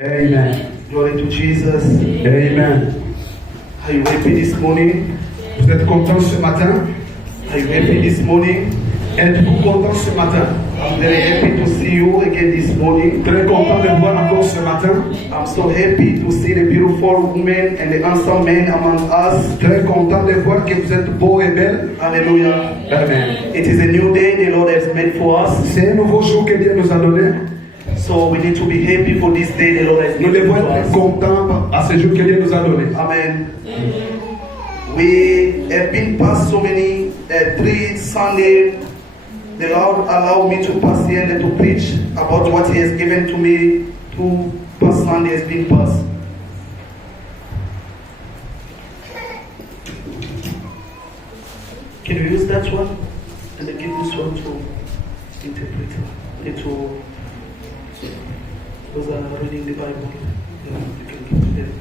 Amen. Glory to Jesus. Amen. Are you happy this morning? Vous êtes content ce matin? Are you happy this morning? Êtes-vous content ce matin? I'm very happy to see you again this morning. Très content de vous voir encore ce matin. I'm so happy to see the beautiful women and the handsome men among us. Très content de voir que vous êtes beaux et belles. Hallelujah. Amen. It is a new day the Lord has made for us. C'est un nouveau jour que Dieu nous a donné. So we need to be happy for this day the Lord has Nous made devons for être us. contents à ce jour que Dieu nous a donné. Amen. We have been past so many 3 Sundays. The Lord allowed me to pass here and to preach about what He has given to me. 2 past Sundays been passed. Can you use that one? And then give this one to interpreter. To those are reading the Bible. You can give to them.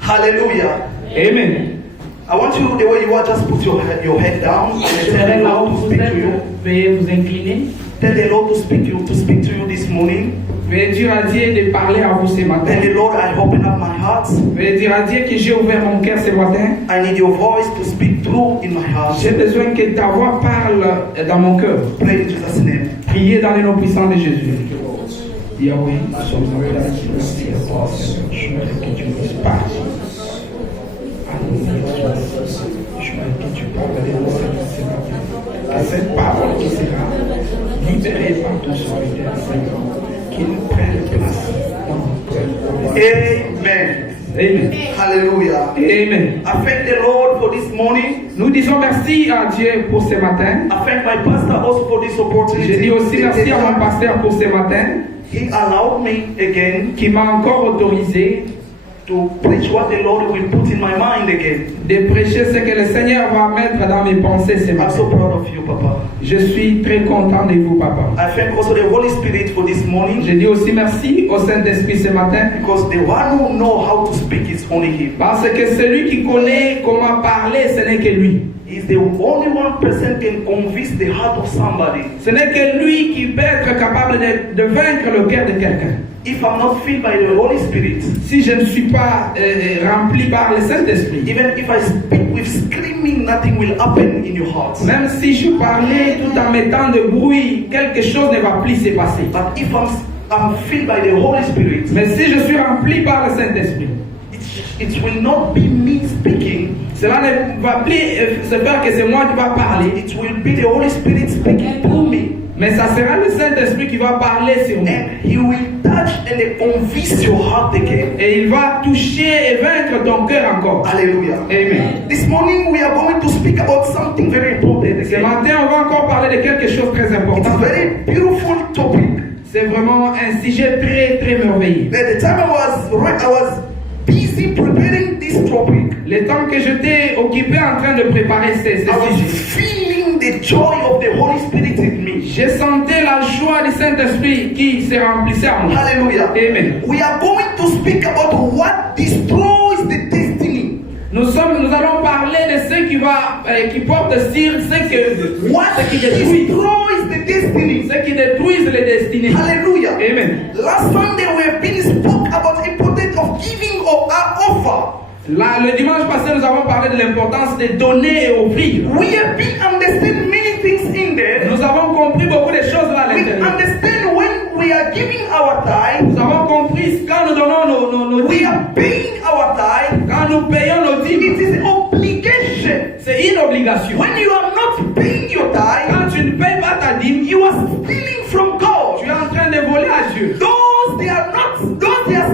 Hallelujah. Amen. I want you, the way you are, just put your head down and Je tell serai the là où Lord to vous speak to êtes. you. Veuillez vous incliner. Tell the Lord to speak to you this morning. Veuillez dire à Dieu de parler à vous ce matin. Tell the Lord I open up my heart. Veuillez dire à Dieu que j'ai ouvert mon cœur ce matin. I need your voice to speak through in my heart. J'ai besoin que ta voix parle dans mon cœur. Pray in Jesus' name. Priez dans le nom puissant de Jésus. Yahweh, nous sommes en train de dire merci à toi, Seigneur. Je voudrais que tu nous parles. Alléluia. Je voudrais que tu parles de nous ce matin. À cette parole qui sera libérée par ton serviteur, Seigneur, qu'il prenne place dans notre cœur. Amen. Amen. Hallelujah. Amen. I thank the Lord for this morning. Nous disons merci à Dieu pour ce matin. I thank my pastor also for this opportunity. Je dis aussi merci à mon pasteur pour ce matin, He allowed me again qui m'a encore autorisé to preach what the Lord will put in my mind again. de prêcher ce que le Seigneur va mettre dans mes pensées ce I'm so matin. proud of you, Papa. Je suis très content de vous, Papa. I thank also the Holy Spirit for this morning. Je dis aussi merci au Saint-Esprit ce matin, Because the one who know how to speak is only Him. parce que celui qui connaît comment parler, ce n'est que lui. He's the only one person can convince the heart of somebody. Ce n'est que lui qui peut être capable de vaincre le cœur de quelqu'un. If I'm not filled by the Holy Spirit, Si je ne suis pas rempli par le Saint-Esprit, even if I speak with screaming, nothing will happen in your heart. même si je parlais tout en mettant de bruit, quelque chose ne va plus se passer. But if I'm filled by the Holy Spirit, Mais si je suis rempli par le Saint-Esprit, it will not be me speaking. cela ne va plus se faire que c'est moi qui va parler, It will be the Holy Spirit speaking through me. mais ça sera le Saint-Esprit qui va parler sur moi. And He will touch and convince your heart again. Et il va toucher et vaincre ton cœur encore. Hallelujah. Amen. This morning we are going to speak about something very important. Ce again. matin, on va encore parler de quelque chose de très It's a important. very beautiful topic. C'est vraiment un sujet très, très merveilleux. At the time I was busy preparing this topic. Le temps que j'étais occupé en train de préparer ce I was sujet, feeling the joy of the Holy Spirit in me. je sentais la joie du Saint-Esprit qui se remplissait en moi. Hallelujah. Amen. We are going to speak about what destroys the destiny. Nous allons parler de ce qui porte sur What ce qui détruit, destroys the destiny. ce qui détruisent les destinées. Hallelujah. Amen. Last Sunday we have been spoke about the importance of giving or our offer. Là, le dimanche passé, nous avons parlé de l'importance de donner et offrir. We have been understanding many things in there. Nous avons compris beaucoup de choses là à We l'intérieur. understand when we are giving our tithe, Nous avons compris quand nous donnons nos we dîmes, are paying our tithe. quand nous payons nos It dîmes, is an obligation. c'est une obligation. When you are not paying your tithe, Quand tu ne payes pas ta dîme, you are stealing from God. tu es en train de voler à Dieu. Those they are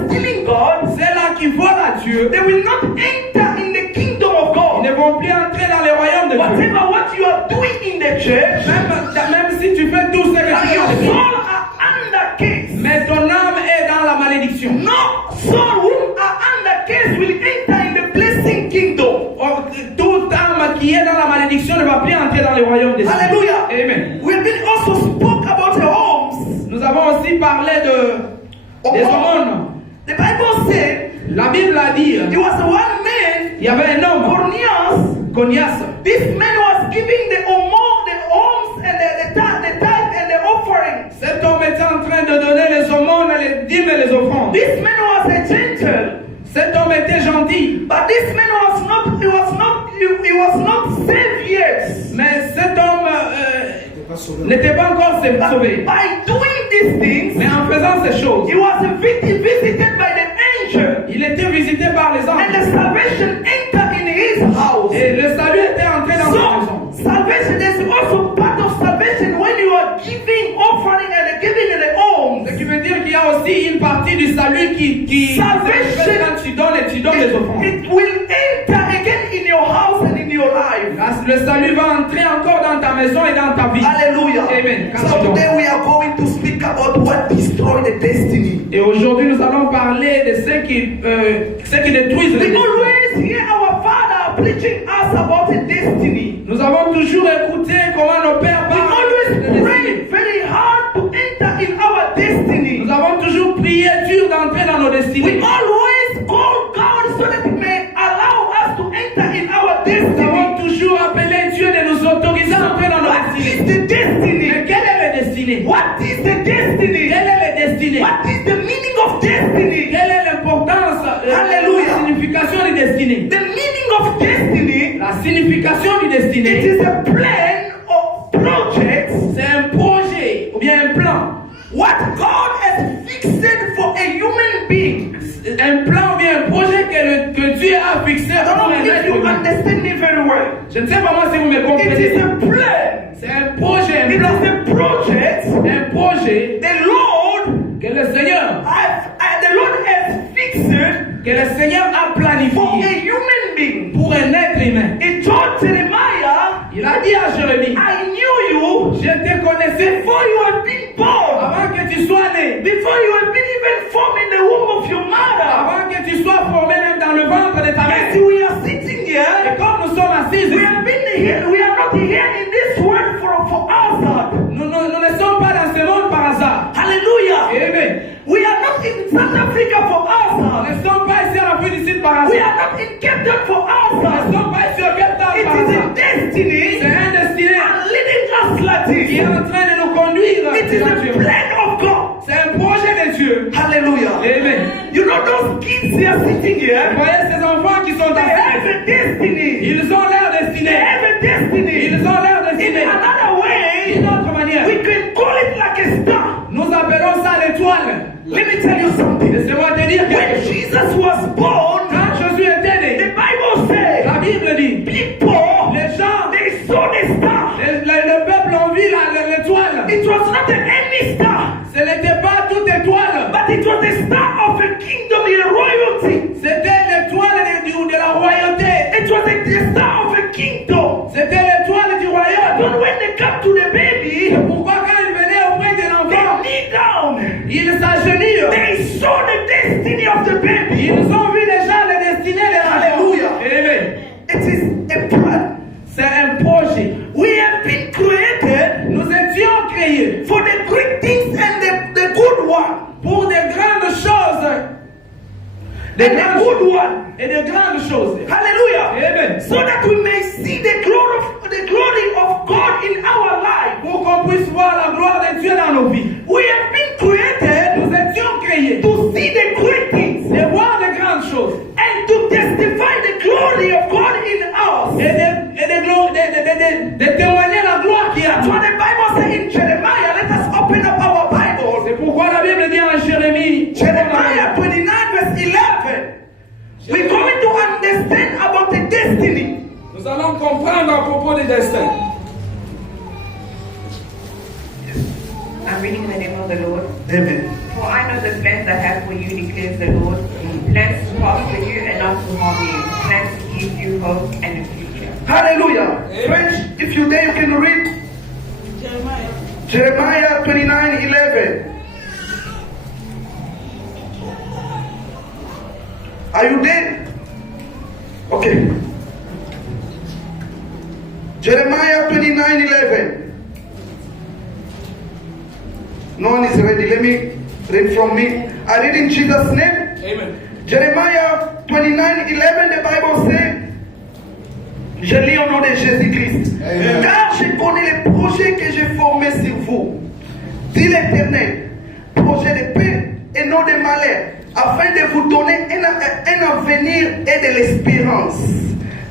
stealing God, Ceux-là qui volent à Dieu, they will not enter in the kingdom of ils God. ne vont plus entrer dans le royaume de Dieu. Whatever what you are doing in the church, Même si tu fais tout ce que tu your fais, soul are under case. mais ton âme est dans la malédiction. No soul who are under case will enter in the blessing kingdom. Toute âme qui est dans la malédiction ne va plus entrer dans le royaume de Dieu. Hallelujah. Amen. We've been also spoke about the homes. Nous avons aussi parlé des aumônes. The Bible said La Bible a dit, there was one man, il y avait un homme, Cornelius. Conias. This man was giving the alms and les offrandes. This man was a gentle, Cet homme était gentil, but this man was not saved yet. mais cet homme n'était pas encore sauvé. By doing these things, Mais en faisant ces choses, he was visited by the angel, il était visité par les and anges. the salvation entered in his house. Et le salut était entré dans sa maison. So salvation is also part of salvation when you are giving offering and giving in the alms. Ce qui veut dire qu'il y a aussi une partie du salut qui Salvation. quand tu donnes les offrandes. It will enter again in your house and in your life. Le salut va entrer encore dans ta maison et dans ta vie. Hallelujah. Amen. So today we are going to speak about what destroy the destiny. Et aujourd'hui, nous allons parler de ceux qui détruisent We les destins. always hear our father preaching us about the destiny. Nous avons toujours écouté comment nos pères We parlent always de pray destinée. very hard to enter in our destiny. Nous avons toujours prié dur d'entrer dans nos We destinées. always call God so that He may allow us to enter in our Nous avons destiny. toujours appelé Dieu de nous autoriser à entrer dans nos What is destinées. the destiny? Mais quelle est la destinée? What is the destiny? Quelle est la destinée? What is the meaning of destiny? Quelle est l'importance, Alléluia. la signification du destiné? The meaning of destiny, La signification du it destiné, is a plan of projects, c'est un projet ou bien un plan. what God has fixed for a human being. Un plan ou bien un projet que Dieu a fixé I don't pour know un if être you humain. understand me very well. Je ne sais pas moi si vous me It is comprenez. a plan. C'est un projet, un It plan. is a project Un projet the Lord que le Seigneur, has fixed que le Seigneur a for a planifié human being. pour un être humain. He told Jeremiah, Il a dit à Jérémie, I knew you je te connaissais before you have been born, avant que tu sois né, before you have been even formed in the womb of your mother. avant que tu sois formé même dans le ventre de ta As mère. we are sitting Et here, comme nous sommes assis, we have been here, we are not here in this world for ourselves. nous ne sommes pas dans ce monde par hasard. Hallelujah. Amen. We are not in South Africa for Nous ourselves. ne sommes pas ici à la fin du site par We hasard. are not in Cape Town for Nous ne ourselves. sommes pas ici au Cape Town It par is a hasard. destiny C'est un destiné and leading us like qui est this. en train de nous conduire. It is dans a Dieu. plan of God. C'est un projet de Dieu. Hallelujah. Amen. You know those kids they are sitting Vous here. voyez ces enfants qui sont They have assis. a destiny. Ils ont leur They destinée. have a destiny. Ils ont leur In destinée. another way, D'une autre manière, we can call it like a star. nous appelons ça l'étoile. Let me tell you something. Laissez-moi te dire When quelque chose. Jesus was born, Quand Jésus était né, the Bible says la Bible dit, people les gens, they saw the star. le peuple ont vu l'étoile. It was not any star, Ce n'était pas toute étoile. but it was the star of a kingdom in royalty. C'était l'étoile de la royauté. It was the star of a kingdom. C'était l'étoile du But royaume. when they come to the baby, C'est pourquoi quand il venait auprès de they l'enfant, kneel down. ils s'agenouillent. They saw the destiny of the baby. Ils ont vu déjà la destinée de l'enfant. Alléluia. Amen. It is a plan. C'est un projet. We have been created Nous étions créés for the great things and the good one. pour des grandes choses. Des And the grandes good choses. one. Et de grandes choses. Hallelujah. Amen. So that we may see the glory of God in our life. Pour qu'on puisse voir la gloire de Dieu dans nos vies. We have been created Nous étions créés to see the great things de voir de grandes choses. and to testify the glory of God in us. Et de témoigner la gloire qu'il y a. That's what the Bible says in Jeremiah. Let us open up our Bible. C'est pourquoi la Bible dit en Jérémie, Jeremiah 29 verse 11. We're going to understand about the destiny. nous allons comprendre à propos des destins. I'm reading in the name of the Lord. Amen. For I know the plans I have for you, declares the Lord. Plans to prosper you and not to harm you. Plans to give you hope and a future. Hallelujah. Friends, if you're there, you can read Jeremiah 29:11. Are you there? Okay. Jeremiah 29:11. No one is ready. Let me read from me. I read in Jesus' name. Amen. Jeremiah 29:11, the Bible says, je lis au nom de Jésus-Christ. Car je connais les projets que j'ai formés sur vous, dit l'Éternel, projet de paix et non de malheur, afin de vous donner un avenir et de l'espérance.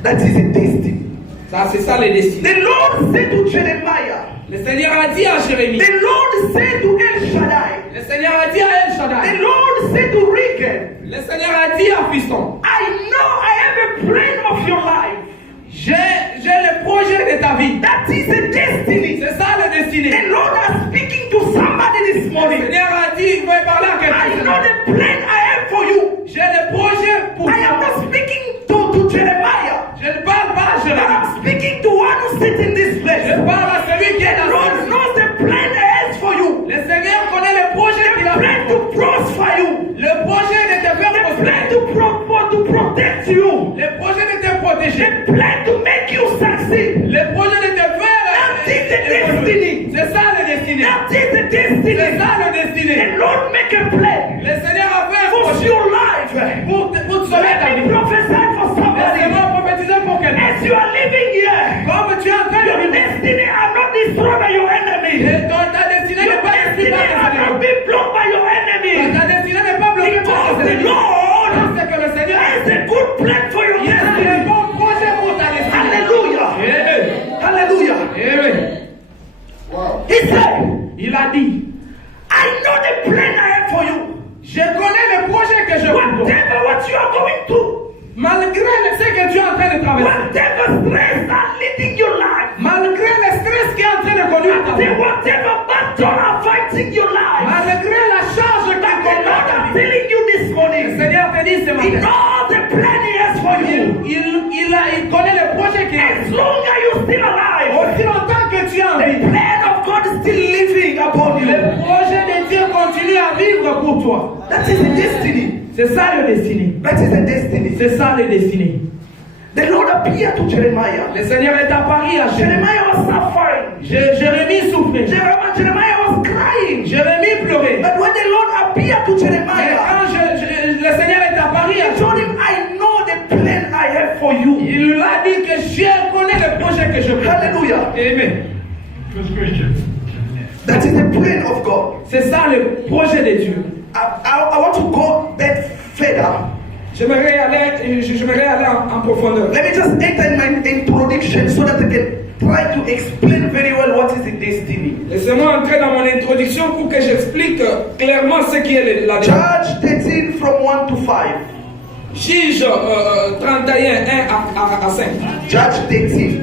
That is a destiny. Ça, c'est ça les destinées. The Lord said to Jeremiah, Le Seigneur a dit à Jérémie. the Lord said to El Shaddai, Le Seigneur a dit à El the Shaddai. Lord said to Regan, Le Seigneur a dit à Fiston. I know I have a plan of your life. J'ai le projet de ta vie. That is a destiny. C'est ça la destinée. The Lord is speaking to somebody this Le morning. Seigneur a dit, il va parler à I quelqu'un. know the plan I have for you. J'ai le projet pour I am toi. not speaking to Jeremiah. Je ne parle pas à But Jérémie. I'm speaking to one who sits in this place. Je parle à celui qui est The dans Lord ce knows the plan he has for you. Le Seigneur connaît le projet qu'il a The plan to pour toi. prosper you. Le projet de te faire The plan prospérer. to protect you. Le projet de te protéger. The plan to make you succeed. Le projet de te faire That is the évoluer. destiny. C'est ça le destiné. That is the C'est destiny. ça le destiné. The Lord make a plan Le Seigneur a fait un for projet your life. pour te sauver ta Let me vie. prophesy for somebody. Laissez-moi prophétiser pour quelqu'un. As you are living here, Comme tu es en train de your vivre, destiny are not destroyed by your enemy. ta destinée Your n'est pas détruite destiny par tes are not ennemis. being blocked by your enemy. Ta destinée n'est pas bloquée par Because tes the ennemis. Lord C'est que le Seigneur has a good plan for your il a un destiny. bon projet pour ta destinée. Hallelujah. Amen. Hallelujah. Amen. He said, Il a dit, I know the plan I have for you. je connais le projet que je veux pour toi. Whatever what you are going through, Malgré ce que tu es en train de traverser, whatever stress are leading your life, malgré le stress qui est en train de conduire ta vie, whatever battle are fighting your life, malgré la charge qui the conduit Lord ta is vie, telling you this le morning, Seigneur te dit ce He matin, knows the plan He has for you. il connaît le projet qu'il a. As long as you're still alive, Aussi longtemps que tu es en the vie, plan of God is still living upon you. le projet de Dieu continue à vivre pour toi. That is a destiny. C'est ça le destiné. That is a destiny. C'est ça le destiné. The Lord appeared to Jeremiah. Le Seigneur est apparu à Jérémie. Jeremiah was suffering. Jérémie souffrait. Jeremiah was crying. Jérémie pleurait. But when the Lord appeared to Mais Jeremiah, quand le Seigneur est apparu He à told him, I know the plan I have for you. il lui a dit que je connais le projet que je veux. Hallelujah. Amen. That is the plan of God. C'est ça le projet de Dieu. I want to go back further. J'aimerais aller en profondeur. Let me just enter in my introduction so that I can try to explain very well what is the destiny. Laissez-moi entrer dans mon introduction pour que j'explique clairement ce qui est la Judge 13 from 1 to 5. Juge 31, 1 à 5. Judge 13.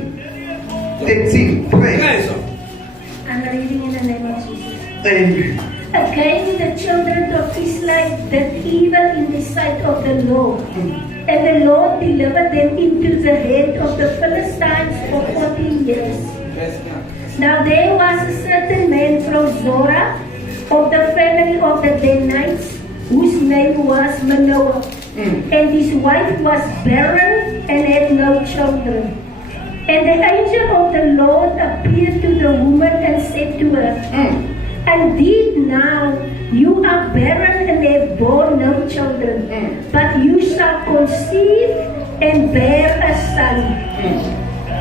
13. Pray. 13. I'm reading in the name of Jesus. Amen. Again, the children of Israel did evil in the sight of the Lord. And the Lord delivered them into the hand of the Philistines for 40 years. Now there was a certain man from Zorah, of the family of the Danites, whose name was Manoah. And his wife was barren and had no children. And the angel of the Lord appeared to the woman and said to her, Indeed now you are barren and have borne no children, but you shall conceive and bear a son.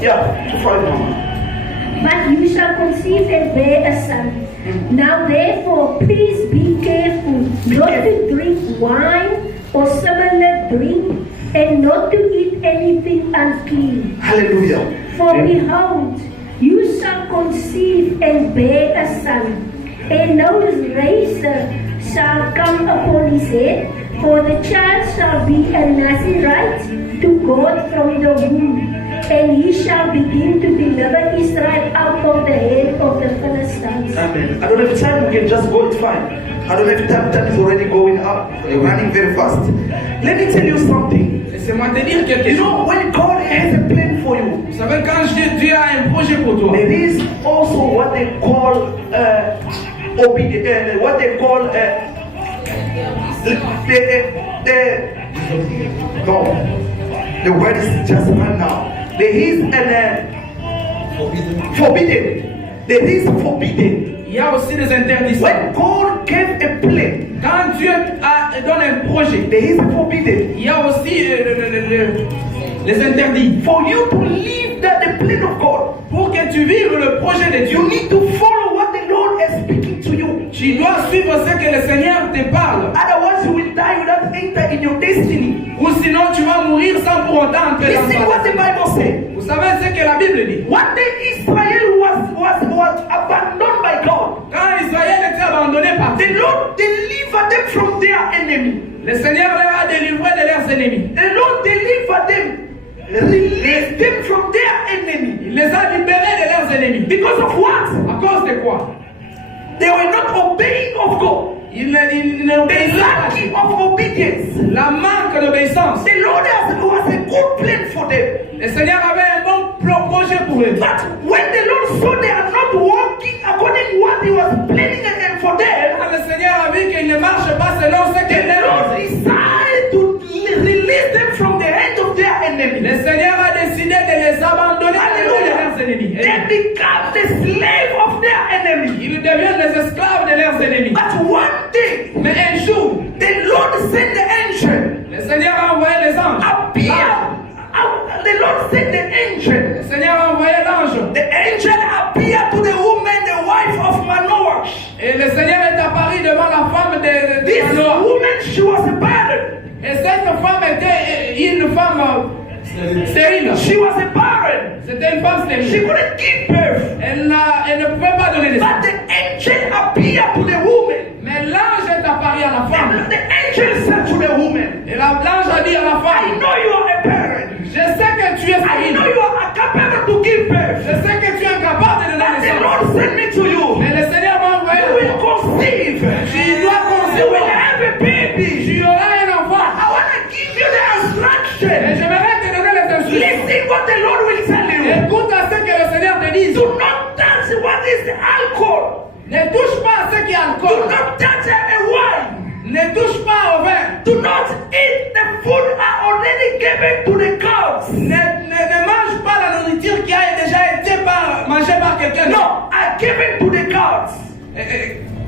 Yeah, to 5 Mama. But you shall conceive and bear a son. Now therefore, please be careful not to drink wine or similar drink, and not to eat anything unclean. Hallelujah. For behold, you shall conceive and bear a son, and no razor shall come upon his head, for the child shall be a Nazirite to God from the womb, and he shall begin to deliver Israel out of the hand of the Philistines. Amen. I don't have time, we can just go, it's fine. I don't have time, time is already going up, running very fast. Let me tell you something. Laissez-moi te dire quelque You chose. know, when God has a plan for you, Vous savez, quand Dieu a un projet pour toi, there is also what they call obedience, what they call the word is just right now. There is an forbidden. There is forbidden. il y a aussi des interdictions. When God gave a plan, Quand Dieu donne un projet, there is a forbidden. il y a aussi les interdits. For you to live the plan of God, Pour que tu vives le projet de Dieu, you need to follow what the Lord is speaking to you. Tu dois suivre ce que le Seigneur te parle. Otherwise, you will die without enter in your destiny. Ou sinon tu vas mourir sans pour autant entrer dans Listen what ta the Bible says. Vous savez ce que la Bible dit? One day Israel was abandoned by God. Quand Israël était abandonné par The Lord delivered them from their enemy. le Seigneur leur a délivré de leurs ennemis. The Lord delivered them, released them from their enemy. Il les a libérés de leurs ennemis. Because of what? À cause de quoi? They were not obeying of God. Ils The n'obéissaient pas. lacking of obedience. La manque d'obéissance. The Lord was a good plan for them. Le Seigneur avait un bon projet pour eux. But when the Lord saw they are not walking according to what He was planning and for them, Quand le Seigneur a vu qu'ils ne marchent pas selon ce qu'il the Lord leur decided to release them from the hand of their enemy. Le Seigneur a décidé de les abandonner de leurs ennemis. They become the slave of their enemy. Ils deviennent les esclaves de leurs ennemis. But one day, Mais un jour, the Lord sent the angel. le Seigneur a envoyé les anges. Appear. The Lord sent the angel. Le Seigneur a envoyé l'ange. The angel appeared to the woman, the wife of Manoah. Et le Seigneur est apparu devant la femme de This Manoah. woman, she was barren. Et cette femme était une femme stérile. She was a barren. C'était une femme She stérile. couldn't give birth. Elle ne pouvait pas donner But naissance. the angel appeared to the woman. Mais l'ange est apparu à la femme. And the angel said to the woman, Et l'ange a dit à la I femme, know you are a parent. je sais que tu es I know stérile. you are incapable to give birth. Je sais que tu es incapable de donner But the naissance. Lord sent me to you. Mais le Seigneur m'a envoyé You à will toi. conceive. Tu dois You will concevoir. have a baby. Tu auras un enfant. I want to give you the Et instruction. j'aimerais te donner les instructions. Listen what the Lord will tell you. Écoute à ce que le Seigneur te dit. Do not touch what is the alcohol. Ne touche pas à ce qui est Do alcool. not touch a wine. Ne touche pas au vin. Do not eat the food are already given to the gods. Ne mange pas la nourriture qui a déjà été mangée par quelqu'un. No, are given to the gods.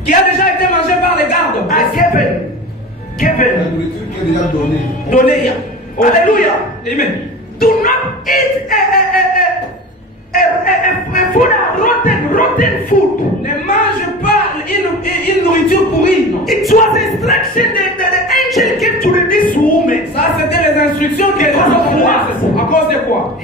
Qui a déjà été mangée par les gardes. Are given. La Given. nourriture qui est déjà donnée. Donnée. Hallelujah. Amen. Do not eat a food, rotten food. Ne mange pas une nourriture pourrie. Non. It was instruction that the angel gave to this woman. Ça, c'était les instructions que les Because of autres what? donnaient. À cause de quoi?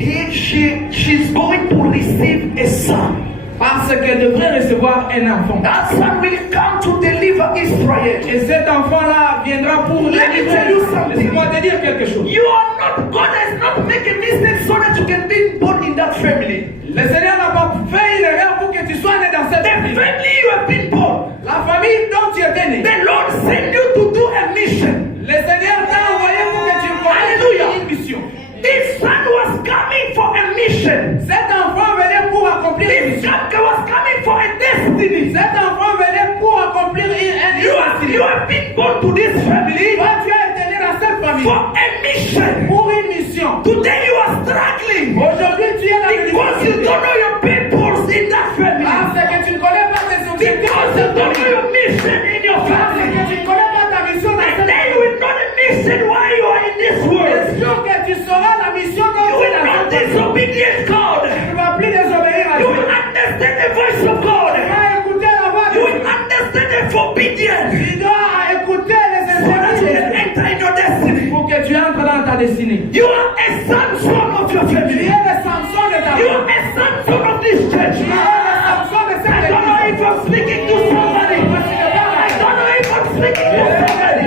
She's going to receive a son. Parce qu'elle devrait recevoir un enfant. That son will come to deliver Israel. Et cet enfant-là viendra pour Let me tell you something. Laisse-moi te dire quelque chose. You are not, God has not made a mistake so that you can be born in that family. Le Seigneur n'a pas fait une erreur pour que tu sois né dans cette The famille. family you have been born. La famille dont tu étais né. The Lord sent you to do a mission. Le Seigneur t'a envoyé pour que tu Alléluia. accomplisses une mission. This son was coming for a mission. Cet enfant venait pour accomplir une This mission. son was coming for a destiny. Cet enfant venait pour accomplir un You have been born to this family Toi, tu as été né dans cette famille for a mission. pour une mission. Today you are struggling Aujourd'hui, tu es dans la because you don't know your papers in that family. Parce que tu ne connais pas tes objectifs. Because you don't know your mission in your Parce family. que tu ne connais pas ta mission dans And cette then you will know the mission why you are in this world. C'est sûr que tu sauras la mission dont You tu es will dans not cette vie. disobedient God. Tu ne vas plus désobéir à You Dieu. will understand the voice of Tu God. vas écouter la voix de You Dieu. will understand the forbidden Tu dois écouter les so that you can instructions enter in your destiny. pour que tu entres dans ta destinée. You are a son of your Tu family. es le Samson de ta You vie. are a son of this church. Tu es le Samson de I cette don't know église. if I'm speaking to somebody. I don't know if I'm speaking to somebody.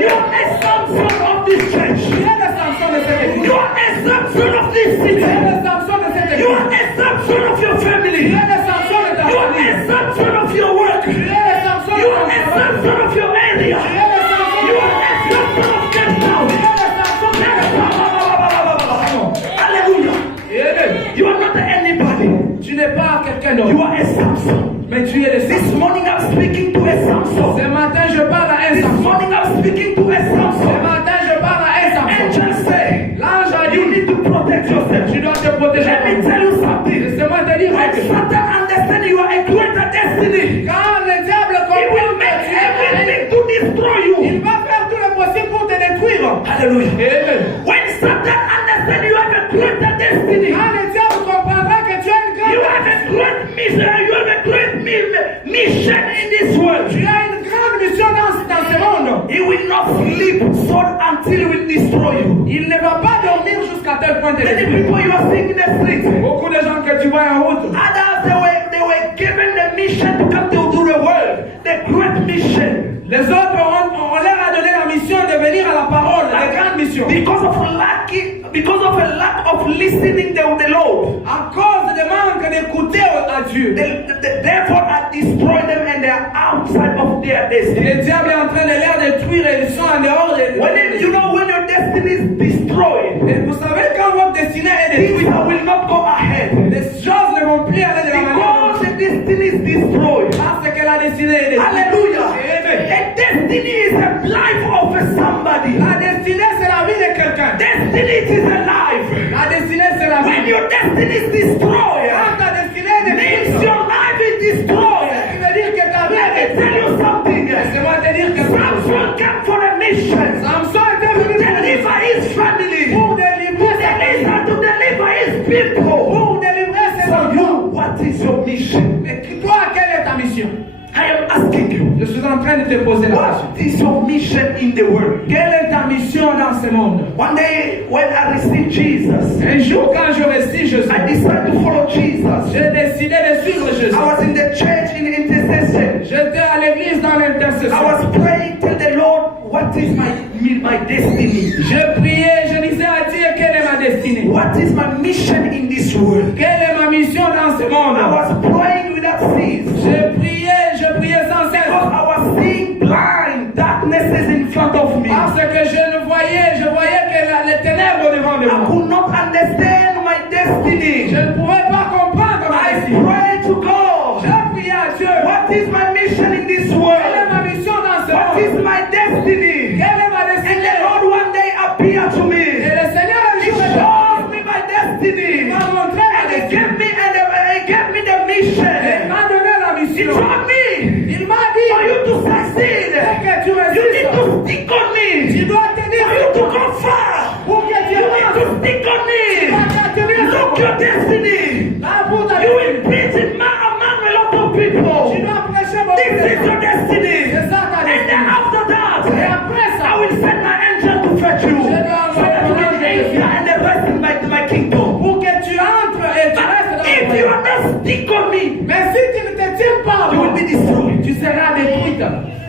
You are a son of this church. Tu es le Samson de cette église. You are a son of this Tu city. es le Samson de cette You église. are a son of your Tu family. es le Samson de ta You are famille. a son of your work. Tu es le Samson de You ton are a travail. son of your area. Tu es le Samson You de are a son of that town. Tu es le Samson de ta Hallelujah. Amen. You are not anybody. Tu n'es pas quelqu'un You d'autre. are a Samson. Mais tu es le This Samson. morning I'm speaking to a Ce Samson. matin, je parle à un This Samson. morning I'm speaking to a Ce Samson. matin, je parle à un Samson. Angel say, L'ange a you dit, need to protect yourself. tu dois te protéger. Let me tell you something. Laisse-moi te dire When quelque chose. Satan understands you are a greater destiny, Quand le diable he comprend will que make tu es everything to destroy il you. va faire tout le possible pour te détruire. Hallelujah. Amen. When Satan understands you have a greater destiny, Quand le diable comprendra que tu as une you grande have a great mission, you have a great mission not sleep so until we destroy you. Il ne va pas dormir jusqu'à tel point de Many détruire. people you are seeing in the street. Beaucoup de gens que tu vois en route, Others they were given the mission to come to the world, the great mission. les autres on leur a donné la mission de venir à la parole, la grande mission. Because of a lack of listening to the Lord, À cause de manque d'écouter à Dieu. therefore I destroy them and they are outside of their Et destiny. le diable est en train de les détruire et ils sont en dehors de When your destiny is destroyed, Et vous savez quand votre destinée est things détruite, will not go ahead. les choses ne vont plus aller de la manière Because the destiny is destroyed. parce que la destinée est détruite. Hallelujah. Amen. A destiny is a life of somebody. La destinée c'est la vie de quelqu'un. Destiny is a life. La destinée c'est la When vie. your destiny is destroyed, Quand ta destinée est means détruite, your life is destroyed. ça veut dire que ta vie Let est me tell détruite. you something. Laissez-moi te dire que Samson came for a mission. Samson était venu To deliver his family. pour délivrer sa famille, To deliver his people. pour délivrer ses So enfants. you, what is your mission? Mais toi, quelle est ta mission? I am asking you. Je suis en train de te poser la question. What is your mission in the world? Quelle est ta mission dans ce monde? One day when I received Jesus, Un jour, quand je reçus Jésus, I decided to follow Jesus. j'ai décidé de suivre Jésus. I was in the church in intercession. J'étais à l'église dans I l'intercession. was praying, tell the Lord, what is my destiny? Je priais, je disais à Dieu quelle est ma destinée. What is my mission in this world? Quelle est ma mission dans ce I monde? was praying without cease. Je priais sans cesse. Because I was seeing blind darknesses in front of me. Parce que je voyais que les ténèbres devant de I moi. could not understand my destiny. Je ne pouvais pas comprendre ma I destinée. prayed to God. Je priais à Dieu. What is my mission in this Quelle est world? ma mission dans ce What monde? is my destiny? Quelle est ma And the destinée? Lord one day appeared to Et me. le Seigneur un He jour showed me my destiny. il m'a montré ma And he destinée. gave me the Il mission. m'a donné la He mission. told me, Il m'a for dit you to succeed, que tu you need résistes. to stick on me. Tu dois tenir For you to go far, pour que tu you need to avances. stick on me. Tu dois tenir Look your destiny. là pour ta You will destinée. preach in among a lot of Tu people. dois prêcher beaucoup This de is your gens. destiny. C'est ça ta And then destinée. after that, Et après ça, I will send my angel to fetch you. Je dois So that you can enter and the rest in my kingdom. pour que tu entres et tu restes dans If le you royaume. are not stick on me, Mais si tu ne te tiens pas, you will be destroyed. tu seras détruite.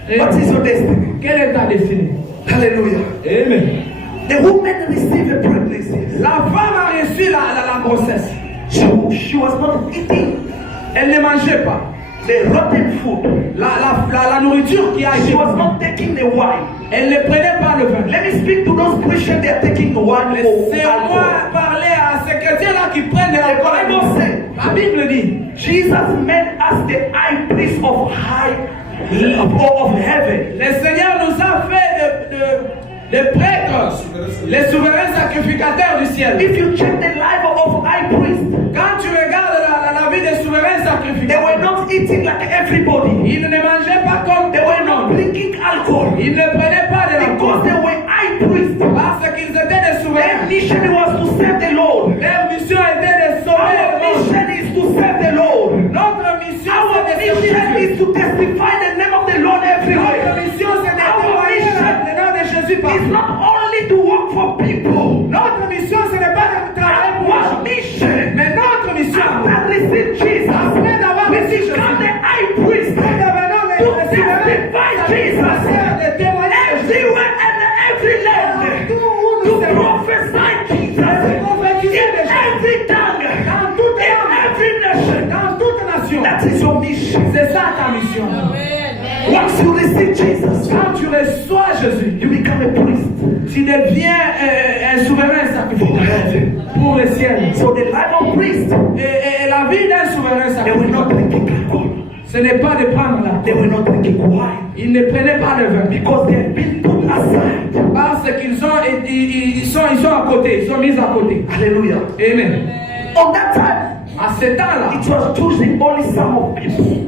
Et What is your destiny? quelle est ta destinée? Hallelujah. Amen. The woman received a pregnancy. La femme a reçu la grossesse. She was not eating Elle ne mangeait pas. the rotten food. La nourriture qui a She été. was not taking the wine. Elle ne prenait pas le vin. Let me speak to those Christians that are taking wine or Laissez-moi alcohol. parler à ces chrétiens-là qui prennent de The l'alcool. Bible said, La Bible dit, Jesus made us the high priest of heaven. le Seigneur nous a fait de prêtres, les souverains sacrificateurs du ciel. If you check the life of high priest, Quand tu regardes la vie des souverains they sacrificateurs, were not eating like everybody. ils ne mangeaient pas comme They were not drinking alcohol ils ne prenaient pas de because l'alcool. they were high priests. Parce qu'ils étaient des Their souverains. mission was to serve the Lord. Leur mission était de sauver Our le monde. mission is to serve the Lord. Notre mission, Our c'est de servir mission Dieu. is to testify the name of the Lord Notre everywhere. mission, c'est de Our témoigner mission le nom de Jésus It's partout. not only to work for people. Notre mission, ce n'est pas de travailler pour les Our gens. mission, Mais notre mission, after receiving Jesus, après d'avoir we reçu become the Jésus, high priest nous devenons to les souverains testify Jesus sacrificateurs de témoigner Jésus. everywhere and every land, to prophesy Jesus in every tongue, Dans toute in langue, every nation. dans toute nation. That is your mission. C'est ça ta mission. Once you receive Jesus, Quand tu reçois Jésus, you become a priest tu deviens un souverain for sacrificateur heaven. pour le ciel. So the life of priest, Et la vie d'un souverain they were not sacrificateur, drinking alcohol. ce n'est pas de prendre They la were not drinking wine Ils ne prenaient pas le vin. because they had been put aside. Parce qu'ils sont à côté, ils sont mis à côté. Hallelujah. Amen. On that time, À ce temps-là, it was choosing only some of people.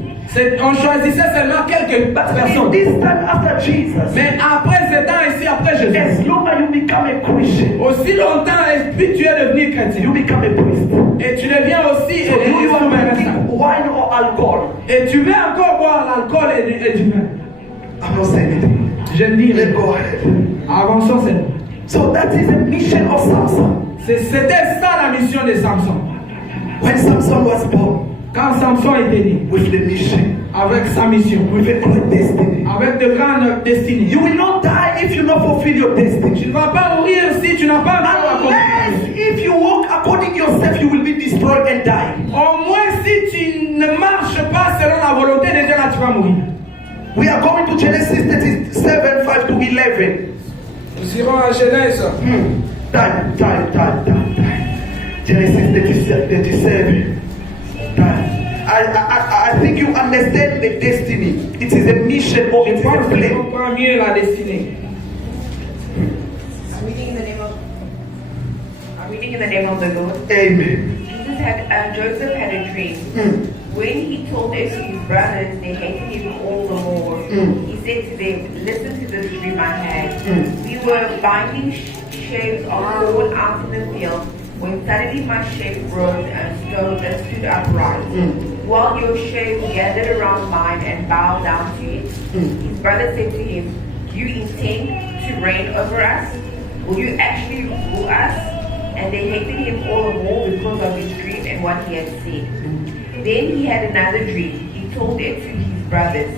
on choisissait seulement quelques But in personnes. this time after Jesus, Mais après ce temps ici, après Jésus, as long as you become a Christian, aussi longtemps puis tu es devenu chrétien. you become a priest. Et tu deviens aussi So you are souverain. drinking wine or alcohol. Et tu veux encore boire l'alcool et du vin. I'm not saying anything. Je ne dis Let's rien. go ahead. Avançons seulement. So that is the mission of Samson. C'était ça la mission de Samson. When Samson was born, Quand Samson était né, with the mission, avec sa mission, with a great destiny. avec de grandes destinées. You will not die if you not fulfill your Tu destiny. ne vas pas mourir si tu n'as pas encore accompli. Unless if you walk according to yourself, you will be destroyed and die. Au moins si tu ne marches pas selon la volonté de Dieu, là tu vas mourir. We are going to Genesis 37, 5 to 11. Nous irons à Genèse. Time. Genesis 37. Time. I think you understand the destiny. It is a mission or it is a Tu plan. comprends mieux la destinée. I'm reading in the name of the Lord. Amen. Joseph had a dream. When he told it to his brothers, they hated him all the more. He said to them, listen to this dream I had. We were binding sheaves of corn out in the field when suddenly my sheaf rose and stood upright. While your sheaf gathered around mine and bowed down to it. His brother said to him, do you intend to reign over us? Will you actually rule us? And they hated him all the more because of his dream and what he had said. Then he had another dream. He told it to his brothers.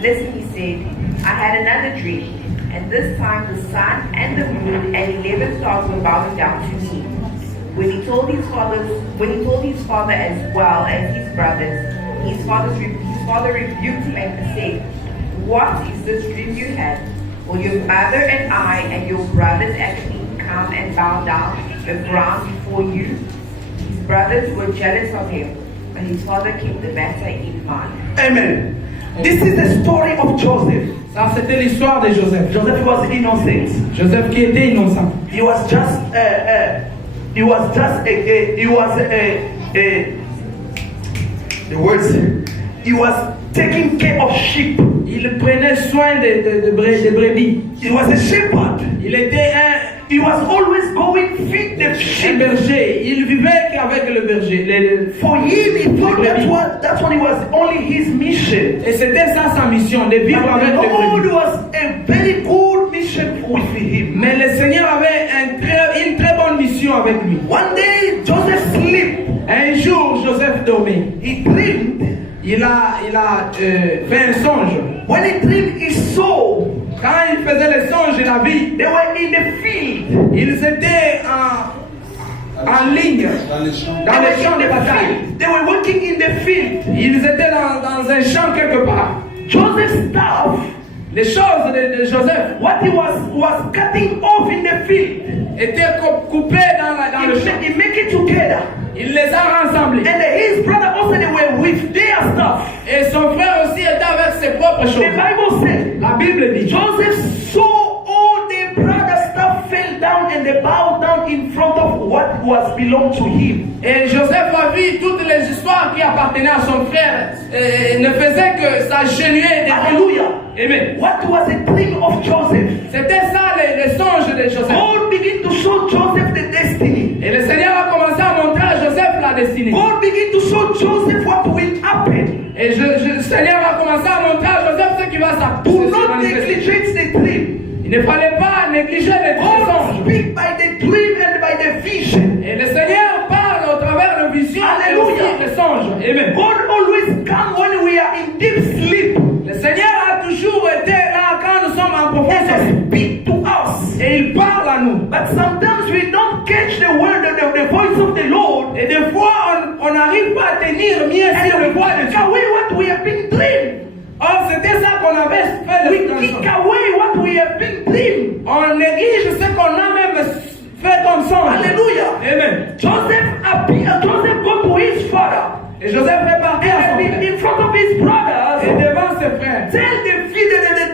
Listen, he said, I had another dream, and this time the sun and the moon and 11 stars were bowing down to me. When he told his father as well as his brothers, his father rebuked him and said, what is this dream you had? Will your mother and I and your brothers actually come and bow down the ground before you? His brothers were jealous of him, but his father kept the matter in mind. Amen. This is the story of Joseph. Ça, c'était l'histoire de Joseph. Joseph was innocent. Joseph qui était innocent. He was just he was taking care of sheep. Il prenait soin des brebis. He was a shepherd. Il était He was always going feed the un sheep. berger. Il vivait avec le berger. For him, he thought that's what it was only his mission. Et c'était ça sa mission, de vivre But avec the les Lord brebis. was a very good mission with him. Mais le Seigneur avait une très bonne mission avec lui. One day, Joseph slept. Un jour, Joseph dormait. He dreamed. Il a fait un songe. When he dreamed, he saw Quand il faisait le songe de la vie, they were in the field. ils étaient en ligne dans les champs de bataille. They were working in the field. Ils étaient dans un champ quelque part. Joseph's staff, Les choses de Joseph what he was cutting off in the field, étaient coupées dans le champ. he make it together. Il les a rassemblées. And his brother also they were with their stuff. Et son frère aussi était avec ses propres The choses. Bible said La Bible dit, Joseph saw all the brother's stuff fell down and they bowed down in front of what was belonged to him. et Joseph a vu toutes les histoires qui appartenaient à son frère ne faisaient que s'agenouiller devant. Hallelujah. Amen. What was the dream of Joseph? C'était ça les songes de Joseph. God began to show Joseph the destiny. Et le Seigneur a commencé à montrer à Joseph la destinée. God began to show Joseph what will happen. Et le Seigneur a commencé à montrer à Joseph ce qui va Do se not manifester. negligence the dream. Il ne fallait pas négliger les God songes. speak by the dream and by the vision. Et le Seigneur parle au travers de vision et aussi Alléluia. les songes. Amen. God always come when we are in deep sleep Le Seigneur a toujours été là quand nous sommes en profond sommeil. and speak to us. Et il parle à nous. But sometimes we don't catch the word of the voice of the Lord. Et des fois, on n'arrive pas à tenir bien sur le voix de Kick Dieu. away what we have been dreamed. Or, c'était ça qu'on avait fait We de kick songe. away what we have been dreamed. On néglige ce qu'on a même fait comme songe. Hallelujah. Amen. Joseph go to his father Et Joseph fait partir à son and frère. in front of his Et brothers devant ses frères, tell the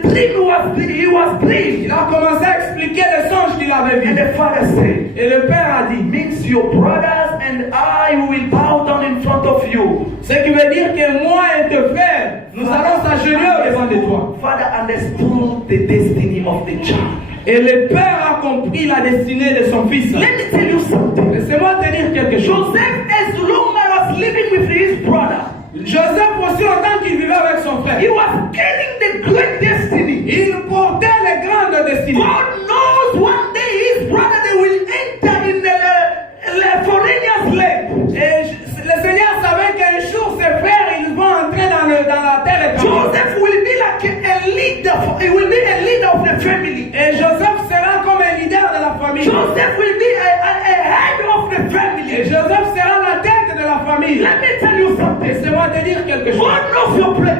dream he was dreamed. il a commencé à expliquer le songe qu'il avait vu. And the father said, Et le père a dit, means your brothers and I will bow down in front of you. ce qui veut dire que moi et tes frères, nous allons s'agenouiller devant de toi. Father understood the destiny of the child. Et le père a compris la destinée de son fils. Let me tell you something. Laissez-moi te dire quelque chose. Joseph, as long as I was living with his brother, Joseph, aussi longtemps qu'il vivait avec son frère, he was carrying the great destiny. il portait les plan de destinée. God knows one day his brother they will enter in the foreigner's land. Et le Seigneur savait qu'un jour ses frères ils vont entrer dans la terre étrangère. Joseph will be like a leader. He will be a leader of the family. Et Joseph sera comme un leader de la famille. Joseph will be a head of the family. Et Joseph sera la tête de la famille. Let me tell you something. Laissez-moi te dire quelque chose. God knows your plan.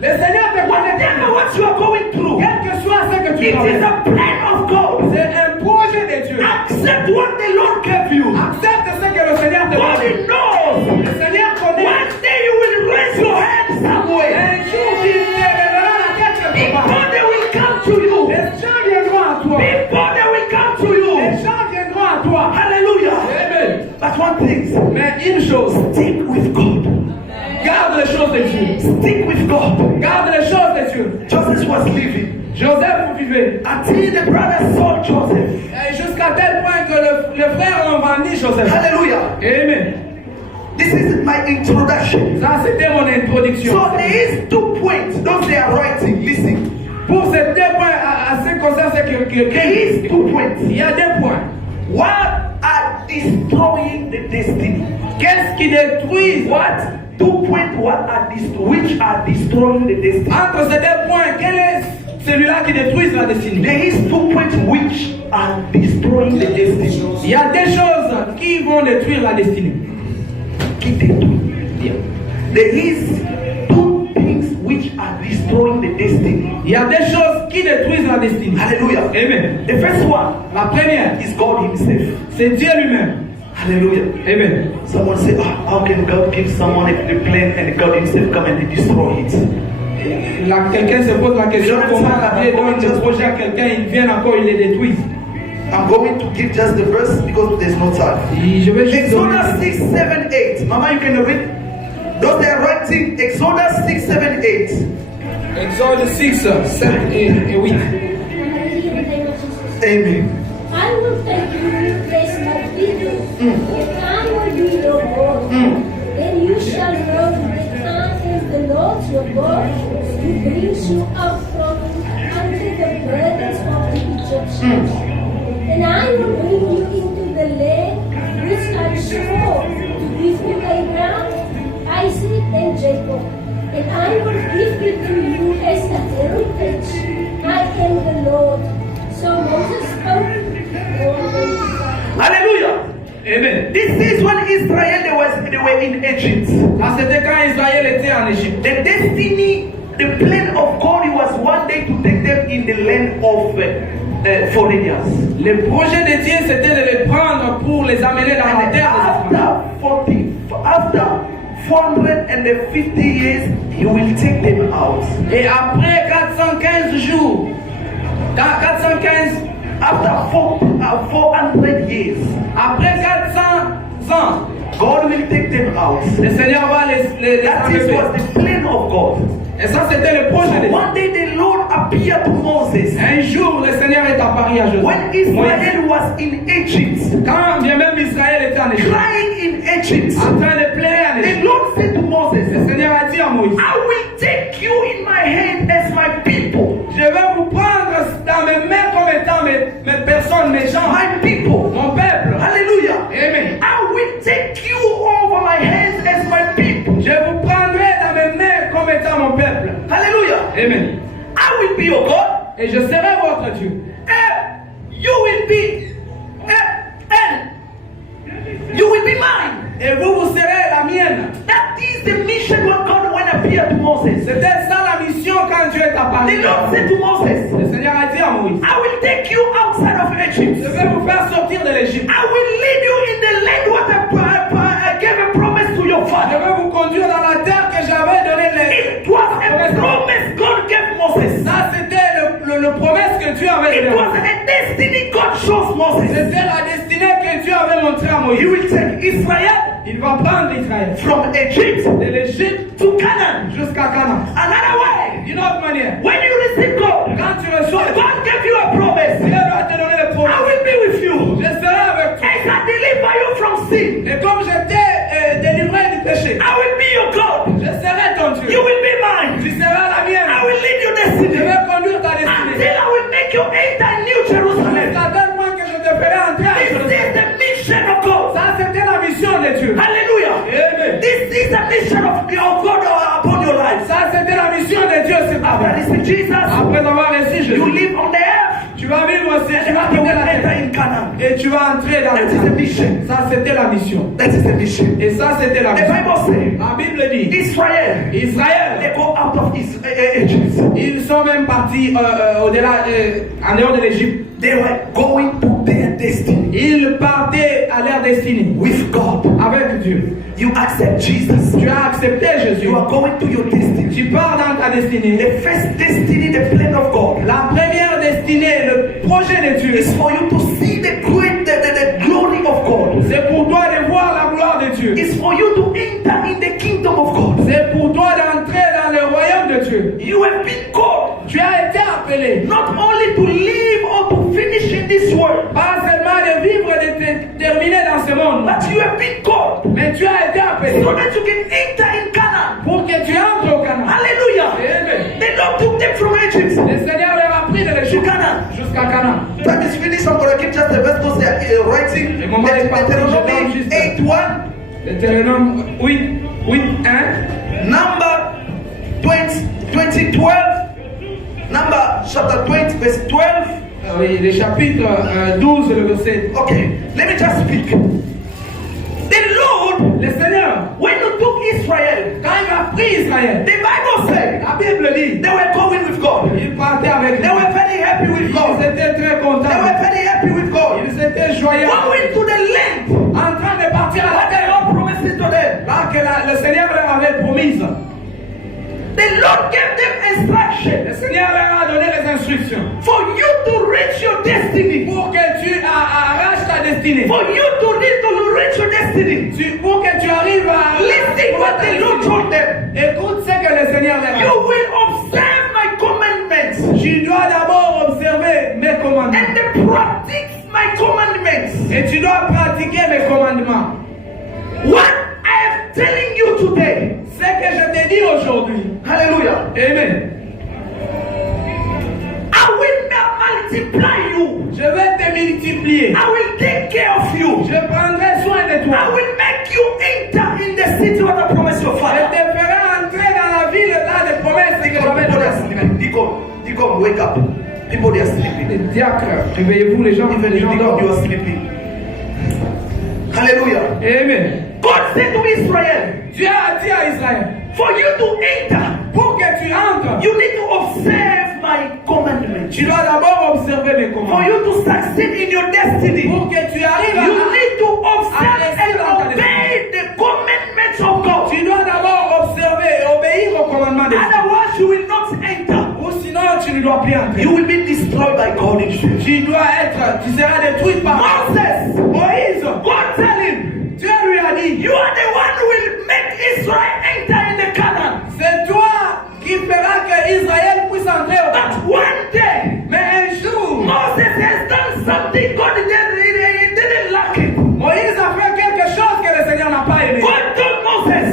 Le Seigneur te connaît. Whatever what you are going through, Quel que soit ce que tu it is traverses. a plan of God. C'est un projet de Dieu. Accept what the Lord gave you. Accepte ce que le Seigneur te God donne. knows. Le Seigneur connaît. One day you will raise your hand somewhere. Un jour, il te lèvera la tête quelque part. People they will come to you. Les gens viendront à toi. People they will come to you. Les gens viendront à toi. Hallelujah. Amen. But one thing, Mais une chose, stick with God. garde les choses de Dieu. Stick with God. Garde les choses de Dieu. Joseph was living Joseph vivait. until the brothers sold Joseph. Et jusqu'à tel point que le frère ont vendu Joseph. Hallelujah. Amen. This is my introduction. Ça, c'était mon introduction. So there is 2 points. Those they are writing. Listen. Pour ces 2 points, à ce qui concerne ce que There is 2 points. il y a 2 points. What are destroying the destiny? Qu'est-ce qui détruit? What? 2 points. Which are destroying the destiny? Entre ces 2 points, quel est celui-là qui détruit la destinée? There is 2 points which are destroying the destiny. Il y a des choses qui vont détruire la destinée. Qui détruit? There is 2 things which are destroying the destiny. Il y a des choses qui détruisent la destinée. Hallelujah. Amen. The first one La première, is God Himself. c'est Dieu lui-même. Hallelujah. Amen. Someone say, how can God give someone a plan and God Himself come and destroy it? Quelqu'un se pose la question comment Dieu donne le projet à quelqu'un, il vient encore, il les détruit. I'm going to give just the verse because there's no time. Et je vais juste donner- Exodus 6, 7, 8. Mama, you can read. Those they are writing Exodus 6, 7, 8. Exode 6, 7 et 8. Amen. I will take you to place my people, and I will be your God. Then you shall know that I am the Lord your God, who brings you out from under the burdens of the Egyptians. And I will bring you into the land which I swore to give to Abraham, Isaac, and Jacob. And I will give it to you as a heritage. I am the Lord. So Moses spoke. Hallelujah. Amen. This is when Israel they were in Egypt. Ça, c'était quand Israël était en Égypte. The destiny, the plan of God, it was one day to take them in the land of foreigners. Le projet de Dieu, c'était de les prendre pour les amener dans la And terre des étrangers. after 450 years, He will take them out. Et après 415 jours, dans 415, After 400 years, après 400 ans, God will take them out. le Seigneur va les That is enlever. was the plan of God. Et ça, c'était le projet de Dieu. One day the Lord appeared to Moses. Un jour, le Seigneur est apparu à Josué. When Israel was in Egypt, Quand bien même Israël était en Égypte, crying in Egypt, en train de pleurer en the Égypte, Lord said to Moses, le Seigneur a dit à Moïse, I will take you in my hand as my people. je vais vous prendre dans mes mains comme étant mes personnes, mes gens, My people. mon peuple. Hallelujah. Amen. I will take you over my hands as my people. Je vous prendrai dans mes mains comme étant mon peuple. Hallelujah. Amen. I will be your God. Et je serai votre Dieu. And you will be and you will be mine. Et vous serez la mienne. That is the mission when God went appear to Moses. C'était ça la mission quand Dieu est apparu. The Lord said to Moses, Le Seigneur a dit à Moïse, I will take you outside of je Egypt. vais vous faire sortir de l'Égypte. I will lead you in the land what I gave a promise to your Je father. vais vous conduire dans la terre que j'avais donnée. It was a promise God gave Moses. Ça, c'était le promesse que Dieu avait It donné. was a destiny God chose Moses. C'était la destinée que Dieu avait montrée à He Moïse. will take Israel Il va prendre Israël from Egypt de l'Égypte to Canaan. jusqu'à Canaan. Another way. D'une autre manière, When you receive God, quand tu reçois Dieu, God gave you a promise. Dieu va te donner le I promesse. will be with you. Je serai avec toi. As I deliver you from sin, Et comme je t'ai délivré du péché, I will be your God. je serai ton Dieu. You will be mine. Tu seras la mienne. I will lead your Je destiny. vais conduire ta destinée. Until I will make you enter New Jerusalem. Jusqu'à tel point que je te ferai entrer à This Jérusalem. is the mission of God. Ça, c'était la mission de Dieu. Hallelujah. Amen. This is the mission of God upon your life. Ça, c'était la mission de Dieu sur ta After vie. receiving Jesus, Après avoir reçu you Jésus, live on the earth. tu vas vivre aussi, tu And vas you quitter will la enter terre. in Canaan. Et tu vas entrer dans That le is the Canaan. mission. Ça, c'était la mission. That is the mission. Et ça, c'était la The mission. Bible says La Bible dit, Israel, they Israël, go out of Egypt. ils sont même partis au-delà, en dehors de l'Égypte. They were going to their destiny Ils partaient à leur destinée with God. avec Dieu. You accept Jesus. Tu as accepté Jésus. You are going to your destiny. Tu pars dans ta destinée. The first destiny, the plan of God, La première destinée, le projet de Dieu, is for you to see the great, the glory of God. c'est pour toi de voir la gloire de Dieu. It's for you to enter in the kingdom of God. C'est pour toi d'entrer dans le royaume de Dieu. You have been called Tu as été appelé, not only to live or to finish in this world, pas seulement de vivre et de terminer dans ce monde, but you have been called mais tu as été appelé so that you can enter in Canaan. pour que tu entres au Canaan. Hallelujah. Amen. The Lord took them from Egypt Le Seigneur leur a pris de to l'Égypte Canaan. jusqu'à Canaan. Time is finished. I'm going to give just the verse because they are writing. Le moment est parti, je donne Deuteronomy juste- 8:1, Deutéronome 8:1. Number 20:12, Number chapter 20, verse 12. Oui, le chapitre 12, le verset. Okay, let me just speak. The Lord, Le Seigneur, when He took Israel, quand il a pris Israël, the Bible said la Bible dit, they were going with God. il partait avec They lui. were very happy with Ils God. étaient très They contents. were very happy with God. Ils étaient joyeux. Going to the land En train de partir à la that the terre. Lord promises to them. Là que le Seigneur leur avait promise. The Lord gave them instruction Le Seigneur leur a donné les instructions. for you to reach your destiny. Pour que tu arraches ta destinée. For you to reach your destiny. Pour que tu arrives à... Listen what the Lord told them. Écoute ce que le Seigneur leur a dit. You will observe my commandments Tu dois d'abord observer mes commandements. and practice my commandments. Et tu dois pratiquer mes commandements. What I am telling you today. Ce que je te dis aujourd'hui. Hallelujah. Amen. I will not multiply you. Je vais te multiplier. I will take care of you. Je prendrai soin de I toi. will make you enter in the city of the promise of Je Father. te ferai entrer dans la ville là des promesses que j'avais People they are données. sleeping. Deacon, wake up. People they are sleeping. Les diacres, réveillez-vous, les gens, Even les if gens Deacon, you dorment. are sleeping. Hallelujah. Amen. God said to Israel, Dieu a dit à Israël, for you to enter, pour que tu entres, you need to observe my commandments. tu dois d'abord observer mes For commandements. you to succeed in your destiny, Pour que tu arrives à... you need to observe and obey the commandments of God. Tu dois d'abord observer et obéir aux commandements de Dieu. Otherwise, you will not enter. Ou sinon, tu ne dois plus entrer. You will be destroyed by God in truth. Tu seras détruit par Moses, Moïse. God tell him, Dieu lui a dit, you are the one who will make Israel enter in the Canaan. c'est toi qui feras que Israël puisse entrer au But Canaan. one day, Mais un jour, Moses has done something God didn't like it. Moïse a fait quelque chose que le Seigneur n'a pas aimé. God told Moses,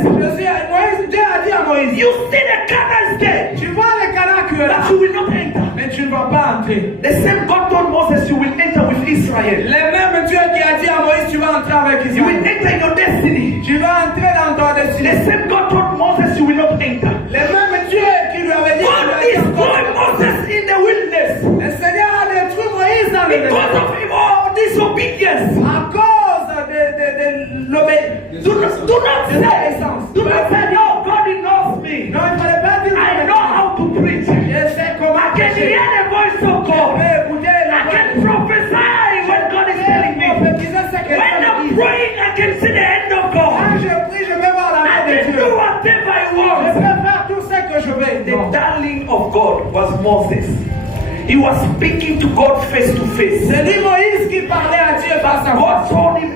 Dieu a dit à Moïse, you see the Canaan there, tu vois le Canaan qui est là, but you will not enter. mais tu ne vas pas entrer. The same God told Moses, you will enter with Israel. Le même Dieu qui a dit à Moïse, tu vas entrer avec You will Israël. enter in your destiny. Tu vas entrer dans ta The destinée. same God told Moses, you will not enter. Le même Dieu qui lui avait dit, God tu vas entrer destroyed encore. Moses in the wilderness Le Seigneur a détruit Moïse dans le because désert. of all disobedience. À cause de l'obéissance. Do not say, no, God knows me. Non, il fallait pas dire I know how to preach. Je sais comment I can hear the voice of God. I can prophesy when God is telling me. When I'm praying, I can see the hand of Quand God. je prie, je vais voir la I main de can Dieu. do whatever I Je want. peux faire tout ce que je veux. The darling of God was Moses. He was speaking to God face to face. C'est lui Moïse qui parlait à Dieu face à God face. told him,